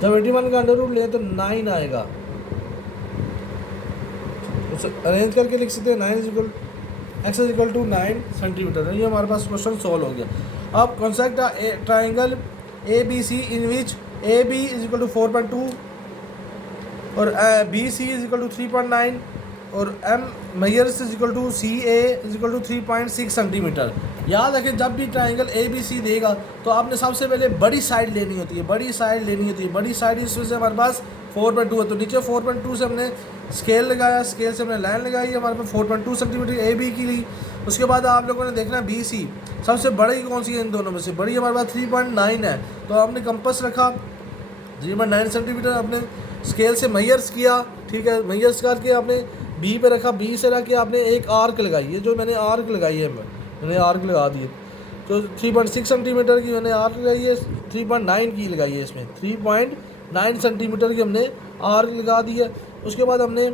जब 81 का अंडर रूट लें तो 9 आएगा। उसे अरेंज करके लिख सकते हैं 9 x is equal to 9 centimetre. ये हमारे पास क्वेश्चन सॉल्व हो गया। अब concept triangle A B C in which A B is equal to 4.2 और B C is equal to 3.9 और M measures is equal to C A is equal to 3.6 centimetre. याद रखें जब भी ट्राइंगल ए बी सी देगा तो आपने सबसे पहले बड़ी साइड लेनी होती है, बड़ी साइड लेनी होती है। बड़ी साइड इस वजह से हमारे पास 4.2 है, तो नीचे 4.2 से हमने स्केल लगाया, स्केल से हमने लाइन लगाई, हमारे पास 4.2 सेंटीमीटर ए बी की ली। उसके बाद आप लोगों ने देखना बी सी सबसे बड़ी कौन सी है इन दोनों में से, बड़ी हमारे पास 3.9 है। तो आपने कंपास रखा 3.9 सेंटीमीटर, आपने स्केल से मेयर्स किया, ठीक है, मेयर्स करके आपने बी पे रखा, बी से रख के आपने एक आर्क लगाई है, जो मैंने आर्क लगाई है मैंने आर्क लगा दी है। तो 3.6 सेंटीमीटर की मैंने आर्क लगाई है, 3.9 की लगाई है, इसमें 3.9 सेंटीमीटर की हमने आर्क लगा दी है। उसके बाद हमने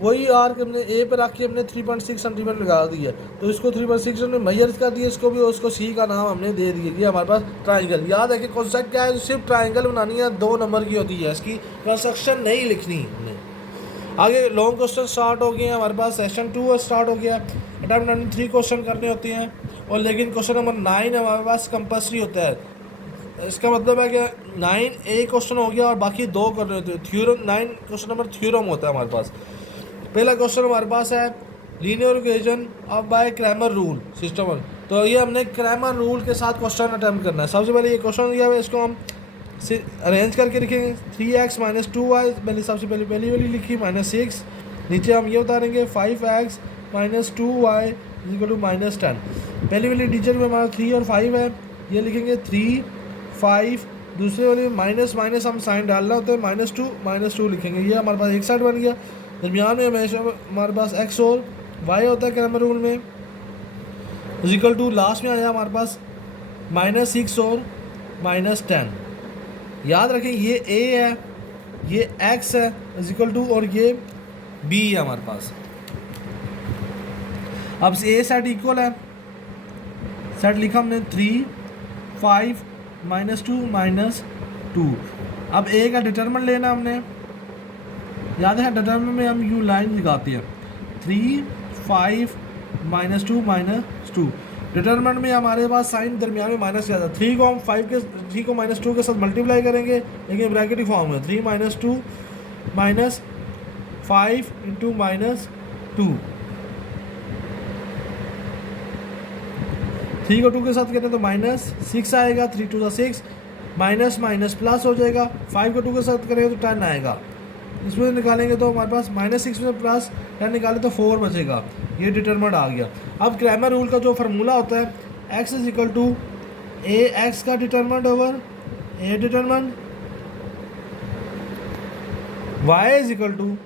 वही आर्क हमने ए पे रख के हमने 3.6 सेंटीमीटर लगा दी है। तो इसको 3.6 हमने मेजर्स कर दिया, इसको भी उसको सी का नाम हमने दे दिया। ये हमारे पास ट्राइंगल। याद है कि कॉन्सेप्ट क्या है, सिर्फ ट्राइंगल बनानी है, 2 नंबर की होती है, इसकी कंस्ट्रक्शन नहीं लिखनी हमने। आगे लॉन्ग क्वेश्चन स्टार्ट हो गए हैं हमारे पास, सेशन 2 स्टार्ट हो गया। अटेम्प्ट नंबर 3 क्वेश्चन करने होते हैं और लेकिन क्वेश्चन नंबर 9 हमारे पास कंपल्सरी होता है। इसका मतलब है कि 9 एक क्वेश्चन हो गया और बाकी 2 करने होते हैं। थ्योरम 9 क्वेश्चन नंबर थ्योरम होता है हमारे पास। पहला क्वेश्चन हमारे पास है linear equation of by Cramer rule system. तो ये हमने क्रैमर रूल के साथ क्वेश्चन अटैम्प्ट करना है। सबसे पहले ये क्वेश्चन दिया हुआ है, इसको हम अरेंज करके लिखेंगे। 3x माइनस 2y पहले सबसे पहली वाली लिखी -6। नीचे हम ये उतारेंगे 5x minus 2y is equal to -10। पहली वाली डिजिट में हमारा 3 और 5 है, ये लिखेंगे 3 5। दूसरे वाली माइनस माइनस हम साइन डालना होता है, -2 लिखेंगे। ये हमारे पास एक साइड बन गया। दरमियान में हमेशा हमारे पास x और y होता है क्रैमर रूल में, इज इक्वल टू लास्ट में आया हमारे पास -6 और -10। याद रखें ये a है, ये x है इज इक्वल टू और ये b है हमारे पास। अब a सेट इक्वल है, सेट लिखा हमने 3 5 -2 -2। अब a का डिटरमिनेंट लेना हमने। याद है डिटरमिनेंट में हम यू लाइन लगाते हैं 3 5 -2 -2। डिटरमिनेंट में हमारे पास साइन दरमियान में माइनस किया था। 3 को हम 3 को -2 के साथ मल्टीप्लाई करेंगे, लेकिन ब्रैकेट ही फॉर्म है 3 -2 -5 इंटू -2। 3 को 2 के साथ करें तो -6 आएगा, 3 2 6 माइनस माइनस प्लस हो जाएगा। 5 को 2 के साथ करेंगे तो 10 आएगा। इसमें निकालेंगे तो हमारे पास -6 में प्लस 10 निकाले तो 4 बचेगा। ये डिटरमिनेंट आ गया। अब क्रैमर रूल का जो फार्मूला होता है x is equal to a x का determinant over a determinant, y is equal to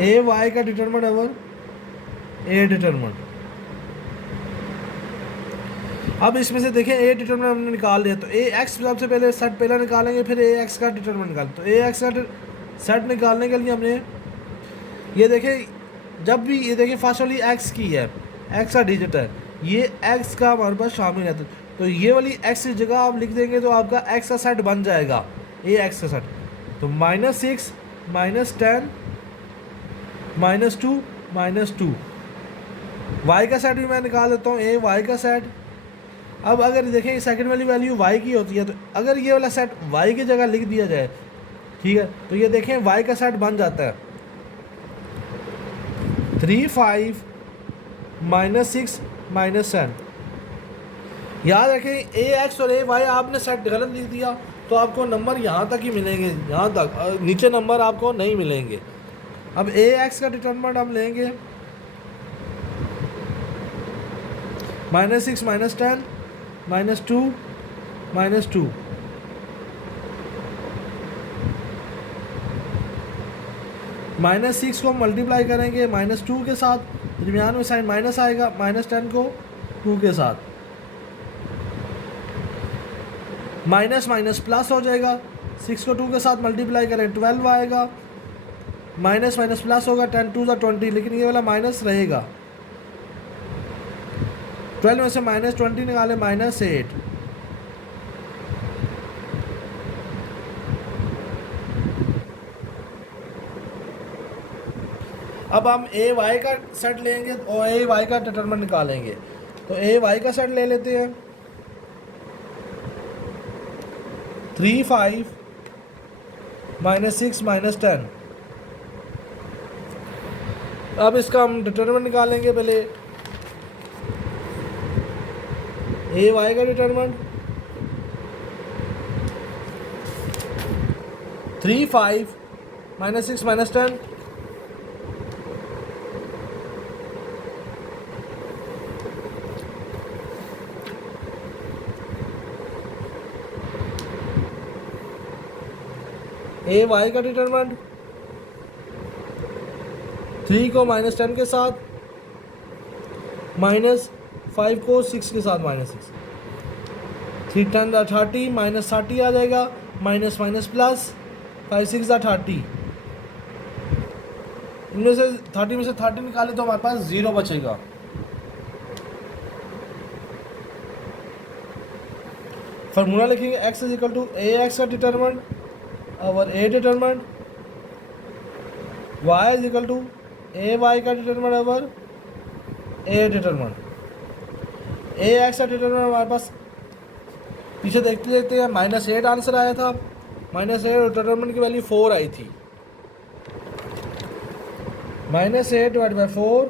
a y का डिटरमिनेंट ओवर ए डिटरमिनेंट। अब इसमें से देखें ए डिटरमिनेंट हमने निकाल लिया, तो ए एक्स सबसे पहले सेट पहला निकालेंगे, फिर ए एक्स का डिटरमिनेंट निकालें। तो ए एक्स का सेट निकालने के लिए हमने ये देखें, जब भी ये देखें फर्स्ट वाली एक्स की है, एक्स का डिजिट है, ये एक्स का हमारे पास शामिल है, तो ये वाली एक्स की जगह आप लिख देंगे तो आपका एक्स का सेट बन जाएगा ए एक्स का सेट। तो -6 -10 -2 -2। वाई का सेट भी मैं निकाल देता हूँ, ए वाई का सेट। अब अगर देखें सेकंड वाली वैल्यू y की होती है, तो अगर ये वाला सेट y की जगह लिख दिया जाए, ठीक है, तो ये देखें y का सेट बन जाता है 3 5 -6 -10। याद रखें ए एक्स और ए वाई आपने सेट गलत लिख दिया तो आपको नंबर यहाँ तक ही मिलेंगे, यहाँ तक, नीचे नंबर आपको नहीं मिलेंगे। अब ए एक्स का डिटरमिनेंट हम लेंगे -6 -10 -2 -2। -6 को मल्टीप्लाई करेंगे -2 के साथ, दरमियान में साइन माइनस आएगा, -10 को 2 के साथ, माइनस माइनस प्लस हो जाएगा। 6 को 2 के साथ मल्टीप्लाई करें 12 आएगा, माइनस माइनस प्लस होगा, 10 टू ज़ा 20, लेकिन ये वाला माइनस रहेगा। 12 में से -20 निकाले, -8। अब हम ए वाई का सेट लेंगे और ए वाई का डिटरमिनेंट निकालेंगे। तो ए वाई का सेट ले लेते हैं, 3 5 -6 -10। अब इसका हम डिटरमिनेंट निकालेंगे। पहले ए वाई का डिटरमिनेंट 3 5 -6 -10। ए वाई का डिटरमिनेंट 3 को -10 के साथ, -5 को 6 के साथ, -6, 3 10 30, -30 आ जाएगा, माइनस माइनस प्लस, 5 6 30। इनमें से 30 में से 30 निकाले तो हमारे पास 0 बचेगा। फार्मूला लिखेंगे x is equal to a x का डिटरमिनेंट और a determinant, y is equal to a y का डिटरमिनेंट और ए डिटरमिनेंट। ए एक्स का डिटरमिनेंट हमारे पास पीछे देखते देखते हैं -8 आंसर आया था, -8 और डिटरमिनेंट की वैल्यू 4 आई थी। -8 डिवाइड बाई 4,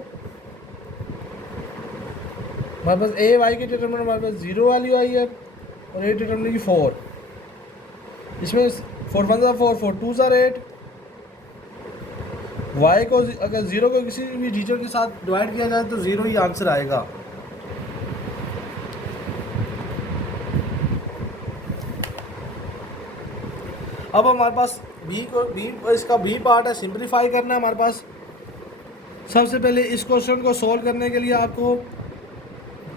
हमारे पास ए वाई की डिटरमिनेंट हमारे पास 0 वैल्यू आई है और ए डिटरमिनेंट की 4। इसमें 4 1 4, 4 2 8। वाई को अगर 0 को किसी भी डिजिट के साथ डिवाइड किया जाए तो 0 ही आंसर आएगा। अब हमारे पास इसका बी पार्ट है, सिंप्लीफाई करना है हमारे पास। सबसे पहले इस क्वेश्चन को सॉल्व करने के लिए आपको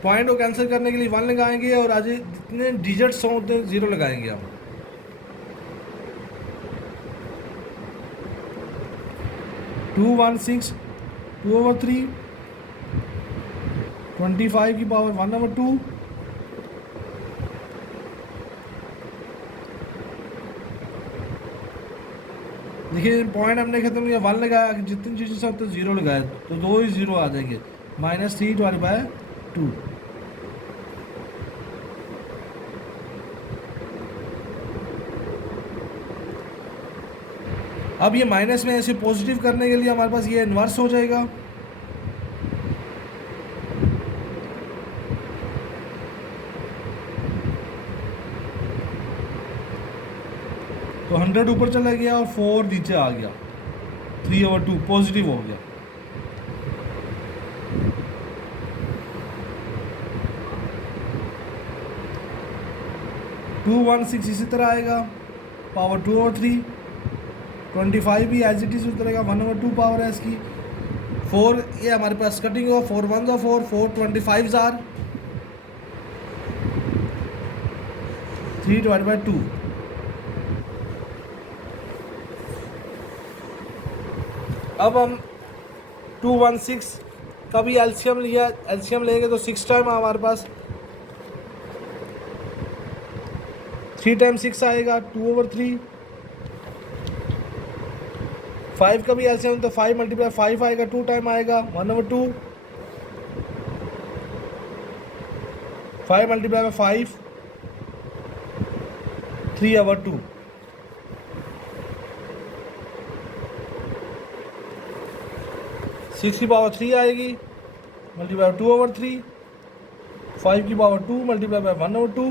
पॉइंट को कैंसिल करने के लिए 1 लगाएंगे और आज जितने डिजिट्स हों उतने 0 लगाएंगे हम। टू 1 6 2/3, 25 की पावर 1/2, देखिए पॉइंट हमने खत्म किया, 1 लगाया, जितनी चीज़ें सब तो 0 लगाए तो 2 ही 0 आ जाएंगे, -3 डिवाइड बाय 2। अब ये माइनस में ऐसे पॉजिटिव करने के लिए हमारे पास ये इन्वर्स हो जाएगा। तो 100 ऊपर चला गया और 4 नीचे आ गया, 3/2 पॉजिटिव हो गया। टू 1 6 इसी तरह आएगा, पावर 2/3, 25 भी एज इट इज उस तरह का 1/2 पावर है इसकी। 4 ये हमारे पास कटिंग हुआ, 4 1 4, 4 25 आर, 3 डिवाइड बाई 2। अब हम 2 1 6 का भी एलसीएम लिया, एलसीएम लेंगे तो 6 टाइम हमारे पास 3 टाइम 6 आएगा, 2/3। 5 का भी एलसीएम तो 5 × 5 आएगा, 2 टाइम आएगा, 1/2। 5 × 5 3/2। 6 की पावर 3 आएगी, मल्टीप्लाई 2/3। 5 की पावर 2 मल्टीप्लाई बाय 1/2।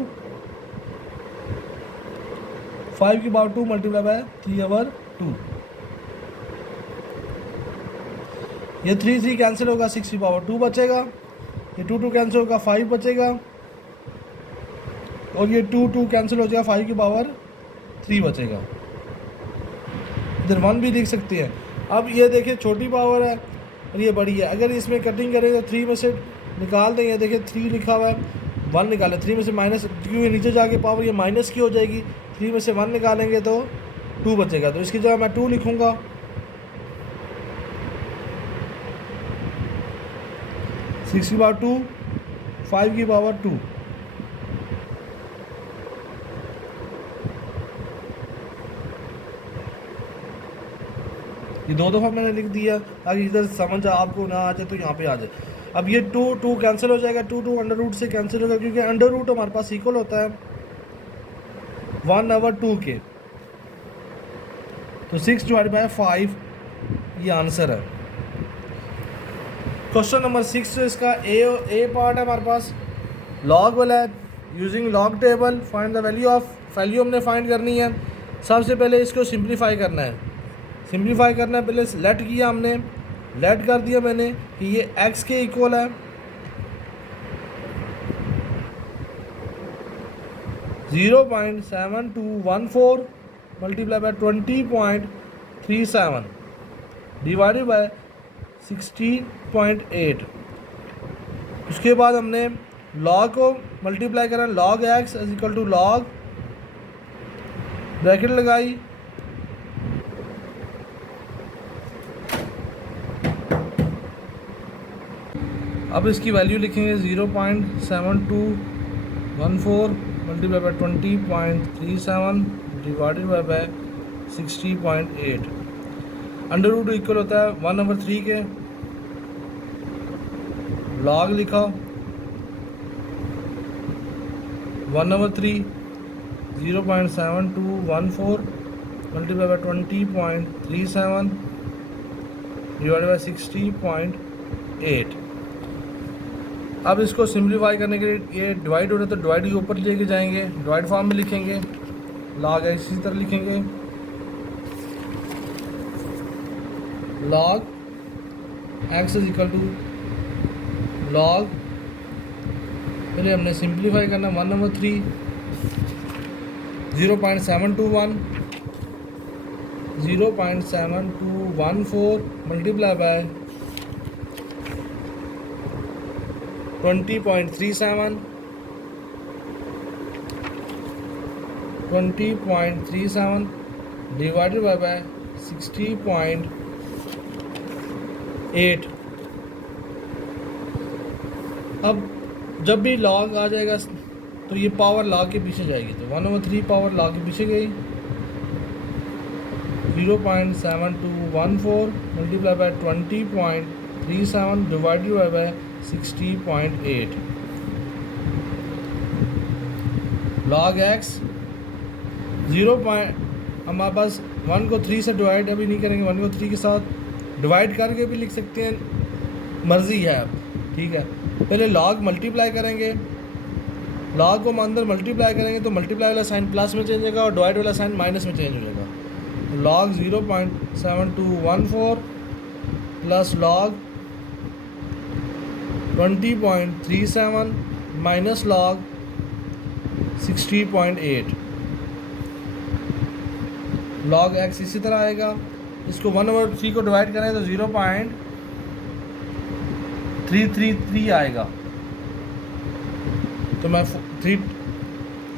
5 की पावर 2 मल्टीप्लाई बाय 3/2। ये 3 3 कैंसिल होगा, 6 की पावर 2 बचेगा, ये 2 2 कैंसिल होगा, 5 बचेगा और ये 2 2 कैंसिल हो जाएगा, 5 की पावर 3 बचेगा। इधर 1 भी लिख सकते हैं। अब ये देखिए छोटी पावर है और ये बड़ी है, अगर इसमें कटिंग करें तो 3 में से निकाल देंगे, देखिए 3 लिखा हुआ है, 1 निकालें, 3 में से माइनस, क्योंकि नीचे जाके पावर ये माइनस की हो जाएगी, 3 में से 1 निकालेंगे तो 2 बचेगा, तो इसकी जगह मैं 2 लिखूँगा। 6 की पावर 2, 5 की पावर 2। ये 2 दफ़ा मैंने लिख दिया ताकि इधर समझ आपको ना आ जाए तो यहाँ पे आ जाए। अब ये 2 कैंसिल हो जाएगा, 2 अंडर रूट से कैंसिल होगा क्योंकि अंडर रूट हमारे पास इक्वल होता है 1/2 के। तो 6/5 ये आंसर है। क्वेश्चन नंबर 6 इसका ए पार्ट है हमारे पास, लॉग वाला है। Using log table find the value हमने फाइंड करनी है। सबसे पहले इसको सिंप्लीफाई करना है। पहले लेट किया हमने, लेट कर दिया मैंने कि ये x के इक्वल है 0.7214 मल्टीप्लाई बाय 20.37 डिवाइडेड बाय 60.8। उसके बाद हमने लॉग को मल्टीप्लाई करा, log x is equal to log, bracket लगाई, अब इसकी वैल्यू लिखेंगे 0.7214 multiply by 20.37 divided by 60.8। Under root equal होता है 1/3 के। लॉग लिखा 1/3 0.7214 मल्टीप्लाई बाय 20.37 डिवाइडेड बाय 60.8। अब इसको सिंप्लीफाई करने के लिए ये डिवाइड हो रहा है तो डिवाइड के ऊपर लेके जाएंगे, डिवाइड फॉर्म में लिखेंगे, लॉग इसी तरह लिखेंगे, log x is equal to log, पहले हमने सिंप्लीफाई करना 1/3 0.7214 मल्टीप्लाई बाय 20.37 डिवाइडेड बाय 60.8। अब जब भी लॉग आ जाएगा तो ये पावर लॉग के पीछे जाएगी, तो 1/3 पावर लॉग के पीछे गई, 0.7214 multiply by 20.37 divided by 60.8। log x 0. हमारे पास 1 को 3 से डिवाइड अभी नहीं करेंगे, 1 को 3 के साथ डिवाइड करके भी लिख सकते हैं, मर्ज़ी है अब, ठीक है। पहले log मल्टीप्लाई करेंगे, log को हम अंदर मल्टीप्लाई करेंगे तो मल्टीप्लाई वाला साइन प्लस में चेंज होगा और डिवाइड वाला साइन माइनस में चेंज हो जाएगा। log 0.7214 plus log 20.37 minus log 60.8। log x इसी तरह आएगा, इसको 1/3 को डिवाइड करें तो 0.333 आएगा, तो मैं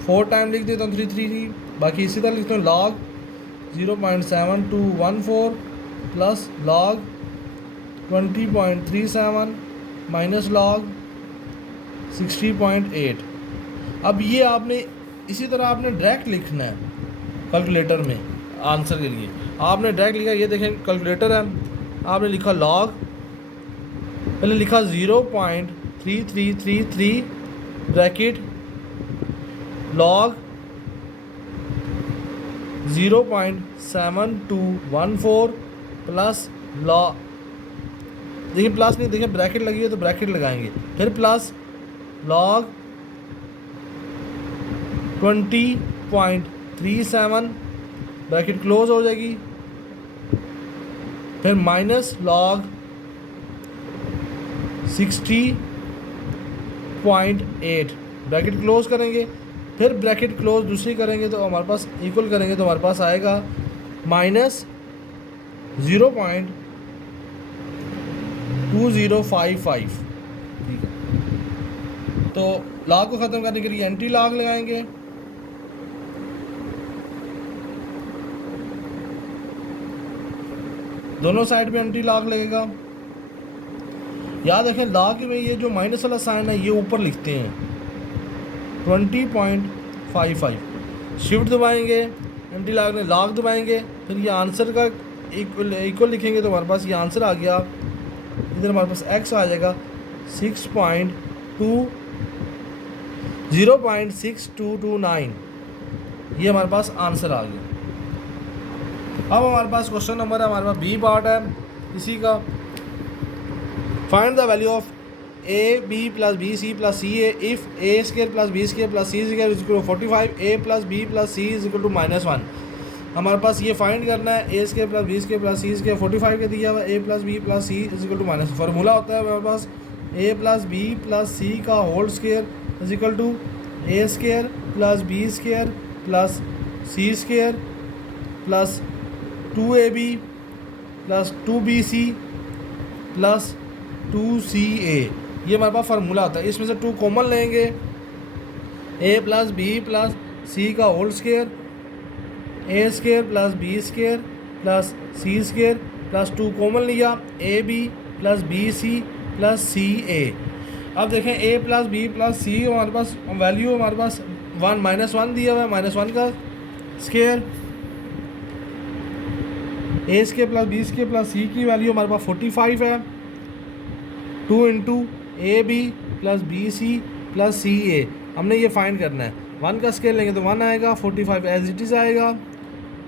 4 टाइम लिख देता हूँ 333, बाकी इसी तरह लिखता हूँ log 0.7214 plus log 20.37 minus log 60.8। अब ये आपने इसी तरह आपने डायरेक्ट लिखना है कैलकुलेटर में आंसर के लिए। आपने डायरेक्ट लिखा, ये देखें कैलकुलेटर है, आपने लिखा log, पहले लिखा 0.3333 ब्रैकेट log 0.7214 प्लस log, देखिए प्लस नहीं, देखिए ब्रैकेट लगी है तो ब्रैकेट लगाएंगे, फिर प्लस log 20.37 ब्रैकेट क्लोज हो जाएगी, फिर माइनस log 60.8 ब्रैकेट क्लोज करेंगे, फिर ब्रैकेट क्लोज दूसरी करेंगे तो हमारे पास इक्वल करेंगे तो हमारे पास आएगा माइनस 0.2055। ठीक है, तो लॉग को ख़त्म करने के लिए एंटी लॉग लगाएंगे, दोनों साइड पे एंटी लॉग लगेगा, याद रखें लॉग में ये जो माइनस वाला साइन है ये ऊपर लिखते हैं 20.55। शिफ्ट दबाएंगे, एंटी लॉग में लॉग दबाएंगे, फिर ये आंसर का इक्वल लिखेंगे तो हमारे पास ये आंसर आ गया। इधर हमारे पास एक्स आ जाएगा 0.6229, ये हमारे पास आंसर आ गया। अब हमारे पास क्वेश्चन नंबर है, हमारे पास बी पार्ट है इसी का। Find the value of A b plus b c plus c a if a square plus B square plus C square is equal to 45, a plus B plus c is equal to -1। हमारे पास ये find करना है a square plus B square plus C square 45 के दिया हुआ, a plus B plus c is equal to -1। Formula होता है हमारे पास ए प्लस बी प्लस सी का whole square is equal to A square plus B square plus C square plus 2ab plus 2bc plus 2ca, ये हमारे पास formula आता है। इसमें से 2 कॉमन लेंगे, a प्लस बी प्लस सी का whole square, a square plus B square plus C square plus 2 common लिया, a b plus b c plus c a. अब देखें a plus B plus c हमारे पास वैल्यू हमारे पास 1 दिया हुआ है, -1 का square, a square plus B square plus c की वैल्यू हमारे पास 45 है, 2 into a b plus b c plus c a. हमने ये फाइंड करना है। 1 का स्केयर लेंगे तो 1 आएगा, 45 एज इट इज़ आएगा,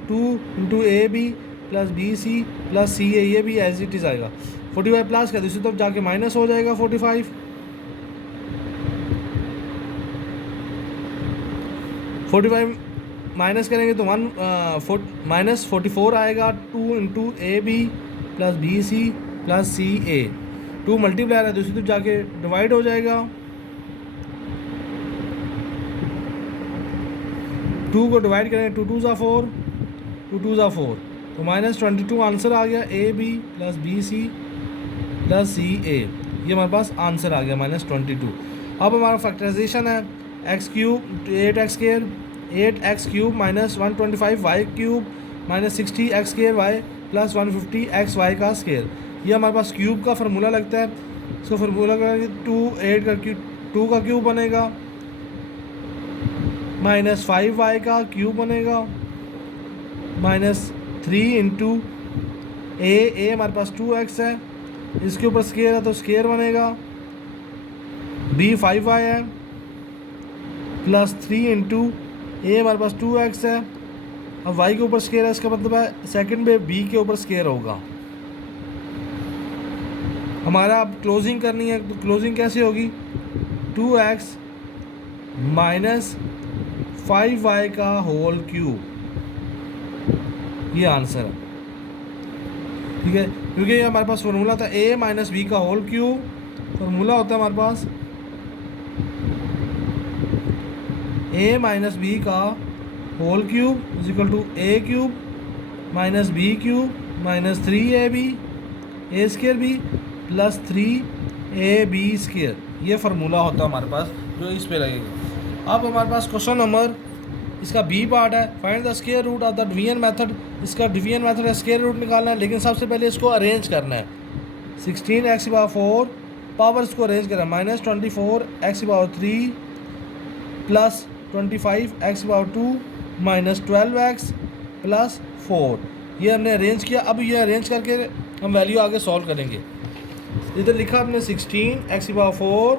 2 into a b plus b c plus c a, ये भी एज इट इज़ आएगा। 45 प्लस का दूसरी तरफ जाके माइनस हो जाएगा 45, 45 माइनस करेंगे तो -44 आएगा, 2 into a b plus b c plus c a, 2 multiplier है दूसरी तरफ जाके डिवाइड हो जाएगा, 2 को डिवाइड करेंगे 2 2 ज़ा 4, 2 2 ज़ा 4 तो -22 आंसर आ गया, a b plus b c plus c a, ये हमारे पास आंसर आ गया -22। अब हमारा फैक्टराइजेशन है, x cube 8x square 8x cube minus 125 y cube minus 60 x square y plus 150 x y का स्केयर, ये हमारे पास क्यूब का फार्मूला लगता है। सो फार्मूला करेंगे 8 का क्यूब 2 का क्यूब बनेगा, -5 वाई का क्यूब बनेगा, -3 इंटू ए हमारे पास 2x है, इसके ऊपर स्केयर है तो स्केयर बनेगा, बी 5 वाई है प्लस 3 इंटू ए हमारे पास 2x है, अब y के ऊपर स्केयर है, इसका मतलब है सेकंड में b के ऊपर स्केयर होगा। हमारा अब क्लोजिंग करनी है, तो क्लोजिंग कैसे होगी, 2x माइनस 5y का होल क्यूब, ये आंसर है। ठीक है, क्योंकि ये हमारे पास फार्मूला था a माइनस बी का होल क्यूब, फार्मूला होता है हमारे पास a माइनस बी का whole cube is equal to a cube minus b cube minus 3ab a square b plus 3ab square, ये फार्मूला होता है हमारे पास जो इस पे लगेगा। अब हमारे पास क्वेश्चन नंबर इसका बी पार्ट है, find the square root of the division method. इसका डिवीजन मेथड है स्केयर रूट निकालना है, लेकिन सबसे पहले इसको अरेंज करना है। 16x/4 पावर्स को अरेंज करना है, -24x/3 plus 25x/2 minus 12x plus 4, ये हमने अरेंज किया। अब ये अरेंज करके हम वैल्यू आगे सॉल्व करेंगे। इधर लिखा हमने 16x/4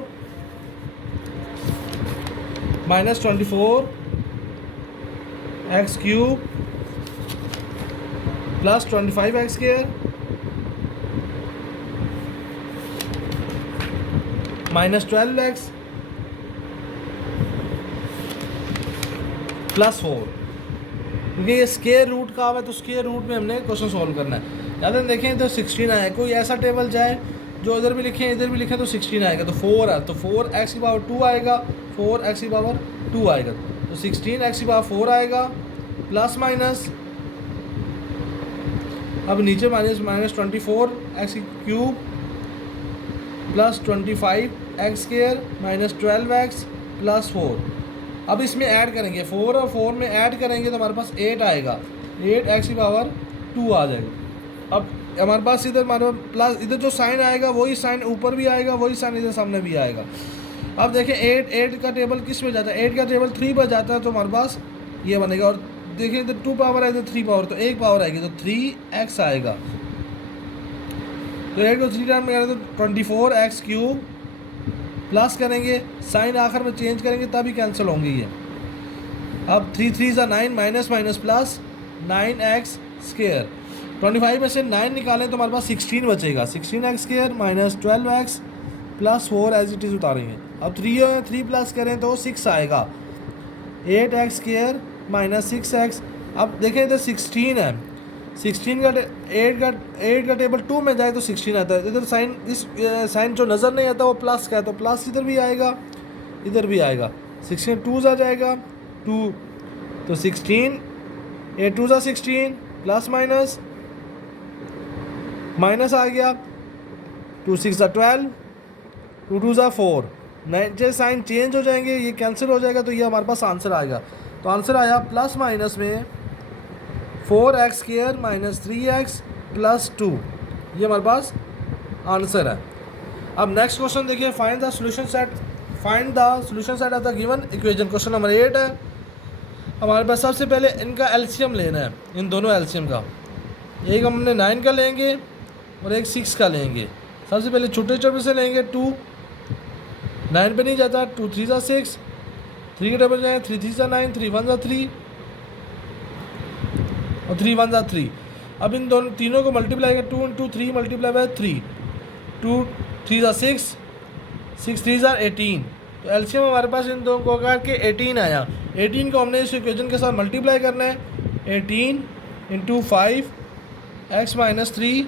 minus 24x³ plus 25x² minus 12x plus 4, क्योंकि ये स्केयर रूट का है तो स्केयर रूट में हमने क्वेश्चन सॉल्व करना है। ज़्यादा देखें तो 16 आए, कोई ऐसा टेबल जाए जो इधर भी लिखें इधर भी लिखें तो 16 आएगा, तो 4 है तो 4x/2 आएगा, 4x/2 आएगा, तो 16x/4 आएगा प्लस माइनस, अब नीचे minus 24x³ plus 25x² minus 12x plus 4। अब इसमें ऐड करेंगे 4 और 4 में ऐड करेंगे तो हमारे पास 8 आएगा, 8x² आ जाएगा। अब हमारे पास इधर हमारे प्लस, इधर जो साइन आएगा वही साइन ऊपर भी आएगा, वही साइन इधर सामने भी आएगा। अब देखें 8 का टेबल किस में जाता है, 8 का टेबल 3 पर जाता है, तो हमारे पास ये बनेगा। और देखिए इधर 2 पावर है, इधर 3 पावर, तो 1 पावर आएगी, तो 3x आएगा। तो 8 को 3 टाइम में करें तो 24x क्यूब, प्लस करेंगे साइन आखिर में चेंज करेंगे तभी कैंसिल होंगे ये। अब 3 3 9 minus minus plus 9x square. 25 में से 9 निकालें तो हमारे पास 16 बचेगा, 16x square minus 12x plus 4 as it is उतारेंगे। अब 3 प्लस करें तो 6 आएगा, 8x स्क्वायर माइनस 6x। अब देखें इधर 16 है, 16 का 8 का टेबल 2 में जाए तो 16 आता है। इधर साइन, इस साइन जो नज़र नहीं आता वो प्लस का है, तो प्लस इधर भी आएगा, इधर भी आएगा। 16 2 आ जाएगा 2, तो 16 8 2 16 प्लस माइनस माइनस आ गया, 2 6 12, 2 2 4, 9 से साइन चेंज हो जाएंगे, ये कैंसिल हो जाएगा, तो ये हमारे पास आंसर आएगा। तो आंसर आया प्लस माइनस में 4x square minus 3x plus 2, ये हमारे पास आंसर है। अब नेक्स्ट क्वेश्चन देखिए, find the solution set of the given equation. Question number 8 है हमारे पास। सबसे पहले इनका एलसीएम लेना है, इन दोनों एलसीएम का। एक हमने 9 का लेंगे और एक 6 का लेंगे। सबसे पहले छोटे छोटे से लेंगे, 2 9 पे नहीं जाता, 2 3 6, 3 के टेबल जाए, 3 3 9, 3 1 3 और 3 1 3। अब इन दोनों तीनों को मल्टीप्लाई करें, 2 इंटू 3 मल्टीप्लाई बाय 3, 2 3 6, 6 3 18। तो एलसीएम हमारे पास इन दोनों को करके 18 आया। 18 को हमने इस इक्वेशन के साथ मल्टीप्लाई करना है, 18 into 5 x minus 3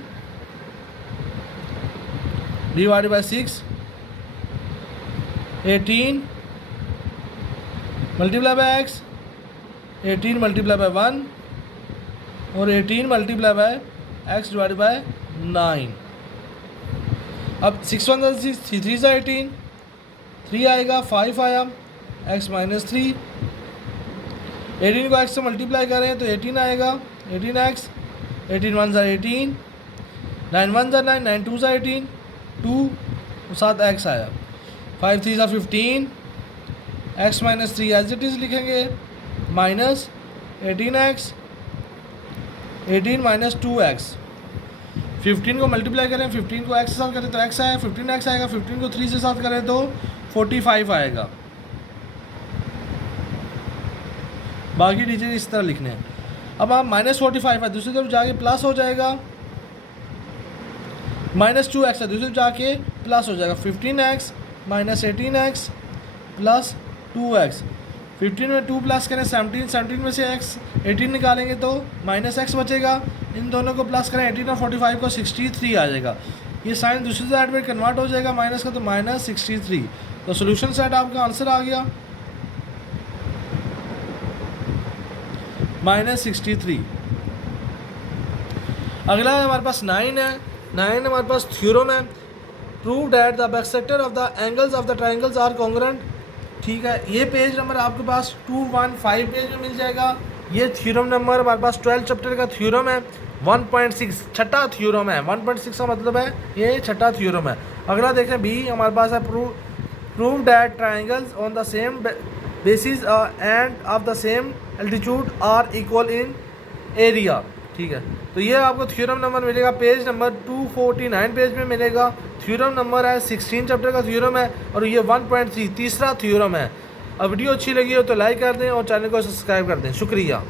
divided by 6, 18 multiply by x, 18 multiply by 1 और 18 multiply by x divided by 9। अब 6 1 6, 3 3 18, 3 आएगा, 5 आया, x माइनस 3। 18 को x से मल्टीप्लाई करें तो 18 आएगा, 18x, 18 1 18, 9 1 9, 9 2 18, 2 साथ x आया, 5 3 15, x minus 3 as it is लिखेंगे, माइनस 18x, 18 माइनस 2x। 15 को मल्टीप्लाई करें, 15 को x के साथ करें तो x आया, 15x आएगा, 15 को 3 से साथ करें तो 45 आएगा। बाकी डिजिट इस तरह लिखने हैं। अब आप माइनस 45 है, दूसरी तरफ जाके प्लस हो जाएगा, माइनस 2x है, दूसरी तरफ जाके प्लस हो जाएगा, 15x minus 18x plus 2x। 15 में 2 प्लस करें 17, 17 में से x 18 निकालेंगे तो माइनस x बचेगा। इन दोनों को प्लस करें 18 और 45 को 63 आ जाएगा। ये साइन दूसरी साइड में कन्वर्ट हो जाएगा माइनस का, तो माइनस 63। तो सोल्यूशन सेट आपका आंसर आ गया माइनस 63। अगला हमारे पास 9 है। 9 हमारे पास थ्योरम है, prove that the bisector of the angles of the triangles are congruent. ठीक है, ये पेज नंबर आपके पास 215 पेज में मिल जाएगा। ये थ्योरम नंबर हमारे पास 12 चैप्टर का थ्योरम है, 1.6 छठा थ्योरम है। 1.6 का मतलब है ये छठा थ्योरम है। अगला देखें बी हमारे पास है, prove that triangles on the same basis and of the same altitude are equal in area. ठीक है, तो ये आपको थ्योरम नंबर मिलेगा पेज नंबर 249 पेज में मिलेगा। थ्योरम नंबर है 16 चैप्टर का थ्योरम है और ये 1.3 तीसरा थ्योरम है। अब वीडियो अच्छी लगी हो तो लाइक कर दें और चैनल को सब्सक्राइब कर दें। शुक्रिया।